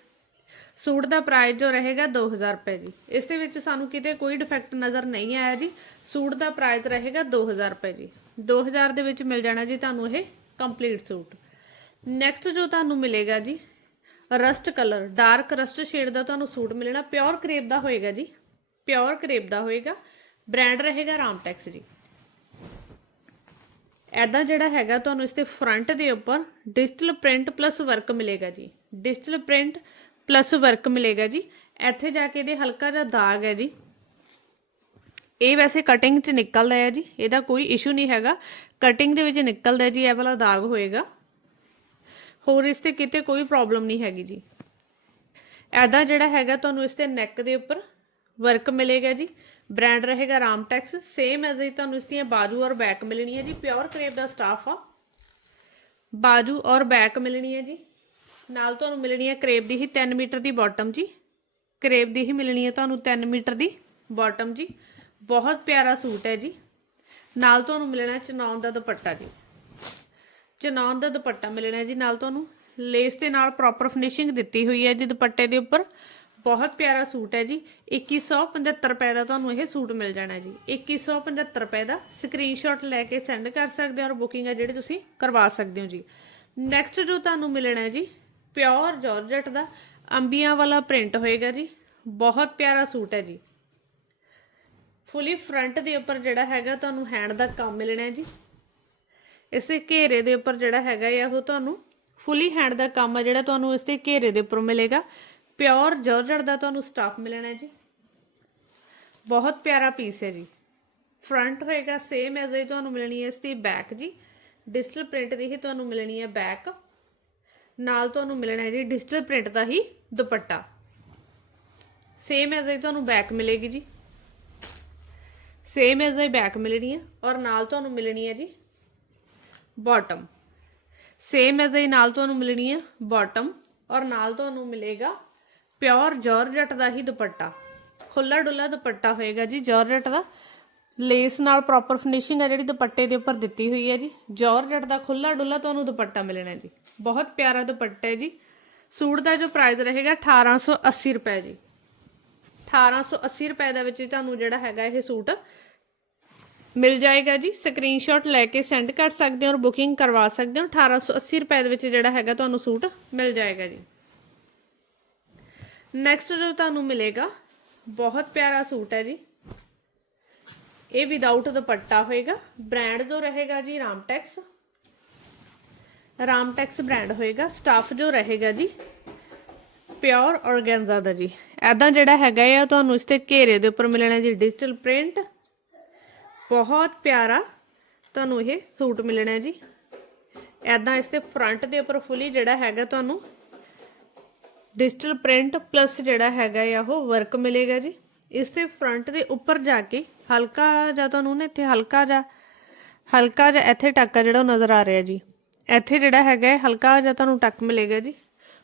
[SPEAKER 1] ਸੂਟ ਦਾ ਪ੍ਰਾਈਸ ਜੋ ਰਹੇਗਾ 2000 ਰੁਪਏ ਜੀ। ਇਸ ਦੇ ਵਿੱਚ ਸਾਨੂੰ ਕਿਤੇ ਕੋਈ ਡਿਫੈਕਟ ਨਜ਼ਰ ਨਹੀਂ ਆਇਆ ਜੀ। ਸੂਟ ਦਾ ਪ੍ਰਾਈਸ ਰਹੇਗਾ 2000 ਰੁਪਏ ਜੀ। 2000 ਦੇ ਵਿੱਚ ਮਿਲ ਜਾਣਾ ਜੀ ਤੁਹਾਨੂੰ ਇਹ ਕੰਪਲੀਟ ਸੂਟ। ਨੈਕਸਟ ਜੋ ਤੁਹਾਨੂੰ ਮਿਲੇਗਾ ਜੀ rust colour dark rust shade ਦਾ ਤੁਹਾਨੂੰ ਸੂਟ ਮਿਲਣਾ। ਪਿਓਰ ਕਰੇਪ ਦਾ ਹੋਏਗਾ ਜੀ। ਪਿਓਰ ਕਰੇਪ ਦਾ ਹੋਏਗਾ। ਬ੍ਰਾਂਡ ਰਹੇਗਾ ਰਾਮਟੈਕਸ ਜੀ। ਐਦਾ ਜਿਹੜਾ ਹੈਗਾ ਤੁਹਾਨੂੰ ਇਸ ਦੇ ਫਰੰਟ ਦੇ ਉੱਪਰ ਡਿਜੀਟਲ ਪ੍ਰਿੰਟ ਪਲੱਸ ਵਰਕ ਮਿਲੇਗਾ ਜੀ। ਡਿਜੀਟਲ ਪ੍ਰਿੰਟ ਪਲੱਸ ਵਰਕ ਮਿਲੇਗਾ ਜੀ। ਇੱਥੇ ਜਾ ਕੇ ਇਹਦੇ ਹਲਕਾ ਜਿਹਾ ਦਾਗ ਹੈ ਜੀ। ਇਹ ਵੈਸੇ ਕਟਿੰਗ 'ਚ ਨਿਕਲਦਾ ਹੈ ਜੀ। ਇਹਦਾ ਕੋਈ ਇਸ਼ੂ ਨਹੀਂ ਹੈਗਾ। ਕਟਿੰਗ ਦੇ ਵਿੱਚ ਨਿਕਲਦਾ ਜੀ, ਇਹ ਵਾਲਾ ਦਾਗ ਹੋਏਗਾ। ਹੋਰ ਇਸ ਤੇ ਕਿਤੇ ਕੋਈ ਪ੍ਰੋਬਲਮ ਨਹੀਂ ਹੈਗੀ ਜੀ। ਐਦਾ ਜਿਹੜਾ ਹੈਗਾ ਤੁਹਾਨੂੰ ਇਸ ਤੇ ਨੈਕ ਦੇ ਉੱਪਰ ਵਰਕ ਮਿਲੇਗਾ ਜੀ। ਬ੍ਰਾਂਡ ਰਹੇਗਾ ਰਾਮਟੈਕਸ ਸੇਮ ਐਜ਼ ਹੀ ਤੁਹਾਨੂੰ ਇਸ ਦੀਆਂ ਬਾਜੂ ਔਰ ਬੈਕ ਮਿਲਣੀ ਹੈ ਜੀ। ਪਿਓਰ ਕਰੇਪ ਦਾ ਸਟਾਫ ਆ। ਬਾਜੂ ਔਰ ਬੈਕ ਮਿਲਣੀ ਹੈ ਜੀ। ਨਾਲ ਤੁਹਾਨੂੰ ਮਿਲਣੀ ਹੈ ਕਰੇਪ ਦੀ ਹੀ 3 ਮੀਟਰ ਦੀ ਬਾਟਮ ਜੀ। ਕਰੇਪ ਦੀ ਹੀ ਮਿਲਣੀ ਹੈ ਤੁਹਾਨੂੰ 3 ਮੀਟਰ ਦੀ ਬਾਟਮ ਜੀ। ਬਹੁਤ ਪਿਆਰਾ ਸੂਟ ਹੈ ਜੀ। ਨਾਲ ਤੁਹਾਨੂੰ ਮਿਲਣਾ ਚਨੌਨ ਦਾ ਦੁਪੱਟਾ ਜੀ। ਚਨੌਨ ਦਾ ਦੁਪੱਟਾ ਮਿਲਣਾ ਜੀ। ਨਾਲ ਤੁਹਾਨੂੰ ਲੇਸ ਦੇ ਨਾਲ ਪ੍ਰੋਪਰ ਫਿਨਿਸ਼ਿੰਗ ਦਿੱਤੀ ਹੋਈ ਹੈ ਜੀ ਦੁਪੱਟੇ ਦੇ ਉੱਪਰ। ਬਹੁਤ ਪਿਆਰਾ ਸੂਟ ਹੈ ਜੀ। 2175 ਰੁਪਏ ਦਾ ਤੁਹਾਨੂੰ ਇਹ ਸੂਟ ਮਿਲ ਜਾਣਾ ਜੀ। 2175 ਰੁਪਏ ਦਾ ਸਕਰੀਨਸ਼ਾਟ ਲੈ ਕੇ ਸੈਂਡ ਕਰ ਸਕਦੇ ਹੋ ਔਰ ਬੁਕਿੰਗ ਹੈ ਜਿਹੜੀ ਤੁਸੀਂ ਕਰਵਾ ਸਕਦੇ ਹੋ ਜੀ। ਨੈਕਸਟ ਜੋ ਤੁਹਾਨੂੰ ਮਿਲਣਾ ਹੈ ਜੀ ਪਿਓਰ ਜਾਰਜਟ ਦਾ ਅੰਬੀਆਂ ਵਾਲਾ ਪ੍ਰਿੰਟ ਹੋਏਗਾ ਜੀ। ਬਹੁਤ ਪਿਆਰਾ ਸੂਟ ਹੈ ਜੀ। ਫੁੱਲੀ ਫਰੰਟ ਦੇ ਉੱਪਰ ਜਿਹੜਾ ਹੈਗਾ ਤੁਹਾਨੂੰ ਹੈਂਡ ਦਾ ਕੰਮ ਮਿਲਣਾ ਜੀ। ਇਸੇ ਘੇਰੇ ਦੇ ਉੱਪਰ ਜਿਹੜਾ ਹੈਗਾ ਆ, ਉਹ ਤੁਹਾਨੂੰ ਫੁੱਲੀ ਹੈਂਡ ਦਾ ਕੰਮ ਆ ਜਿਹੜਾ ਤੁਹਾਨੂੰ ਇਸ ਦੇ ਘੇਰੇ ਦੇ ਉੱਪਰ ਮਿਲੇਗਾ। ਪਿਓਰ ਜਾਰਜਟ ਦਾ ਤੁਹਾਨੂੰ ਸਟਾਫ ਮਿਲਣਾ ਹੈ ਜੀ। ਬਹੁਤ ਪਿਆਰਾ ਪੀਸ ਹੈ ਜੀ। ਫਰੰਟ ਹੋਏਗਾ ਸੇਮ ਐਜ਼ ਹੀ ਤੁਹਾਨੂੰ ਮਿਲਣੀ ਹੈ ਇਸ ਦੀ ਬੈਕ ਜੀ। ਡਿਜੀਟਲ ਪ੍ਰਿੰਟ ਦੀ ਹੀ ਤੁਹਾਨੂੰ ਮਿਲਣੀ ਹੈ ਬੈਕ ਨਾਲ ਤੁਹਾਨੂੰ ਮਿਲਣਾ ਹੈ ਜੀ ਡਿਜੀਟਲ ਪ੍ਰਿੰਟ ਦਾ ਹੀ ਦੁਪੱਟਾ। ਸੇਮ ਐਜ਼ ਹੀ ਤੁਹਾਨੂੰ ਬੈਕ ਮਿਲੇਗੀ ਜੀ। ਸੇਮ ਐਜ਼ ਹੀ ਬੈਕ ਮਿਲਣੀ ਹੈ ਔਰ ਨਾਲ ਤੁਹਾਨੂੰ ਮਿਲਣੀ ਹੈ ਜੀ ਬਾਟਮ ਸੇਮ ਐਜ਼ ਹੀ ਨਾਲ ਤੁਹਾਨੂੰ ਮਿਲਣੀ ਹੈ ਬਾਟਮ ਔਰ ਨਾਲ ਤੁਹਾਨੂੰ ਮਿਲੇਗਾ ਪਿਓਰ ਜਾਰਜਟ ਦਾ ਹੀ ਦੁਪੱਟਾ। ਖੁੱਲਾ ਡੁੱਲਾ ਦੁਪੱਟਾ ਹੋਏਗਾ ਜੀ ਜਾਰਜਟ ਦਾ। ਲੇਸ ਨਾਲ ਪ੍ਰੋਪਰ ਫਿਨਿਸ਼ਿੰਗ ਹੈ ਜਿਹੜੀ ਦੁਪੱਟੇ ਦੇ ਉੱਪਰ ਦਿੱਤੀ ਹੋਈ ਹੈ ਜੀ। ਜਾਰਜਟ ਦਾ ਖੁੱਲਾ ਡੁੱਲਾ ਤੁਹਾਨੂੰ ਦੁਪੱਟਾ ਮਿਲਣਾ ਜੀ। ਬਹੁਤ ਪਿਆਰਾ ਦੁਪੱਟਾ ਹੈ ਜੀ। ਸੂਟ ਦਾ ਜੋ ਪ੍ਰਾਈਸ ਰਹੇਗਾ 1880 ਰੁਪਏ ਜੀ। 1880 ਰੁਪਏ ਦੇ ਵਿੱਚ ਤੁਹਾਨੂੰ ਜਿਹੜਾ ਹੈਗਾ ਇਹ ਸੂਟ ਮਿਲ ਜਾਏਗਾ ਜੀ। ਸਕਰੀਨਸ਼ਾਟ ਲੈ ਕੇ ਸੈਂਡ ਕਰ ਸਕਦੇ ਹੋ ਔਰ ਬੁਕਿੰਗ ਕਰਵਾ ਸਕਦੇ ਹੋ। 1880 ਰੁਪਏ ਦੇ ਵਿੱਚ ਜਿਹੜਾ ਹੈਗਾ ਤੁਹਾਨੂੰ ਸੂਟ ਮਿਲ ਜਾਏਗਾ ਜੀ। ਨੈਕਸਟ ਜੋ ਤੁਹਾਨੂੰ ਮਿਲੇਗਾ, ਬਹੁਤ ਪਿਆਰਾ ਸੂਟ ਹੈ ਜੀ। ਇਹ ਵਿਦਆਊਟ ਦੁਪੱਟਾ ਹੋਏਗਾ ਬ੍ਰਾਂਡ ਜੋ ਰਹੇਗਾ ਜੀ ਰਾਮਟੈਕਸ ਰਾਮਟੈਕਸ ਬ੍ਰਾਂਡ ਹੋਏਗਾ ਸਟਾਫ ਜੋ ਰਹੇਗਾ ਜੀ ਪਿਓਰ ਆਰਗੈਂਜ਼ਾ ਦਾ ਜੀ। ਐਦਾਂ ਜਿਹੜਾ ਹੈਗਾ ਆ, ਤੁਹਾਨੂੰ ਇਸ ਤੇ ਘੇਰੇ ਦੇ ਉੱਪਰ ਮਿਲਣਾ ਜੀ ਡਿਜੀਟਲ ਪ੍ਰਿੰਟ ਬਹੁਤ ਪਿਆਰਾ ਤੁਹਾਨੂੰ ਇਹ ਸੂਟ ਮਿਲਣਾ ਜੀ। ਐਦਾਂ ਇਸ ਤੇ ਫਰੰਟ ਦੇ ਉੱਪਰ ਫੁੱਲੀ ਜਿਹੜਾ ਹੈਗਾ ਤੁਹਾਨੂੰ ਡਿਜੀਟਲ ਪ੍ਰਿੰਟ ਪਲੱਸ ਜਿਹੜਾ ਹੈਗਾ ਆ, ਉਹ ਵਰਕ ਮਿਲੇਗਾ ਜੀ। ਇਸ ਦੇ ਫਰੰਟ ਦੇ ਉੱਪਰ ਜਾ ਕੇ ਹਲਕਾ ਜਾਂ ਤੁਹਾਨੂੰ ਨਾ ਇੱਥੇ ਹਲਕਾ ਜਿਹਾ ਹਲਕਾ ਜਿਹਾ ਇੱਥੇ ਟੱਕਾ ਜਿਹੜਾ ਉਹ ਨਜ਼ਰ ਆ ਰਿਹਾ ਜੀ। ਇੱਥੇ ਜਿਹੜਾ ਹੈਗਾ ਹਲਕਾ ਜਿਹਾ ਤੁਹਾਨੂੰ ਟੱਕ ਮਿਲੇਗਾ ਜੀ।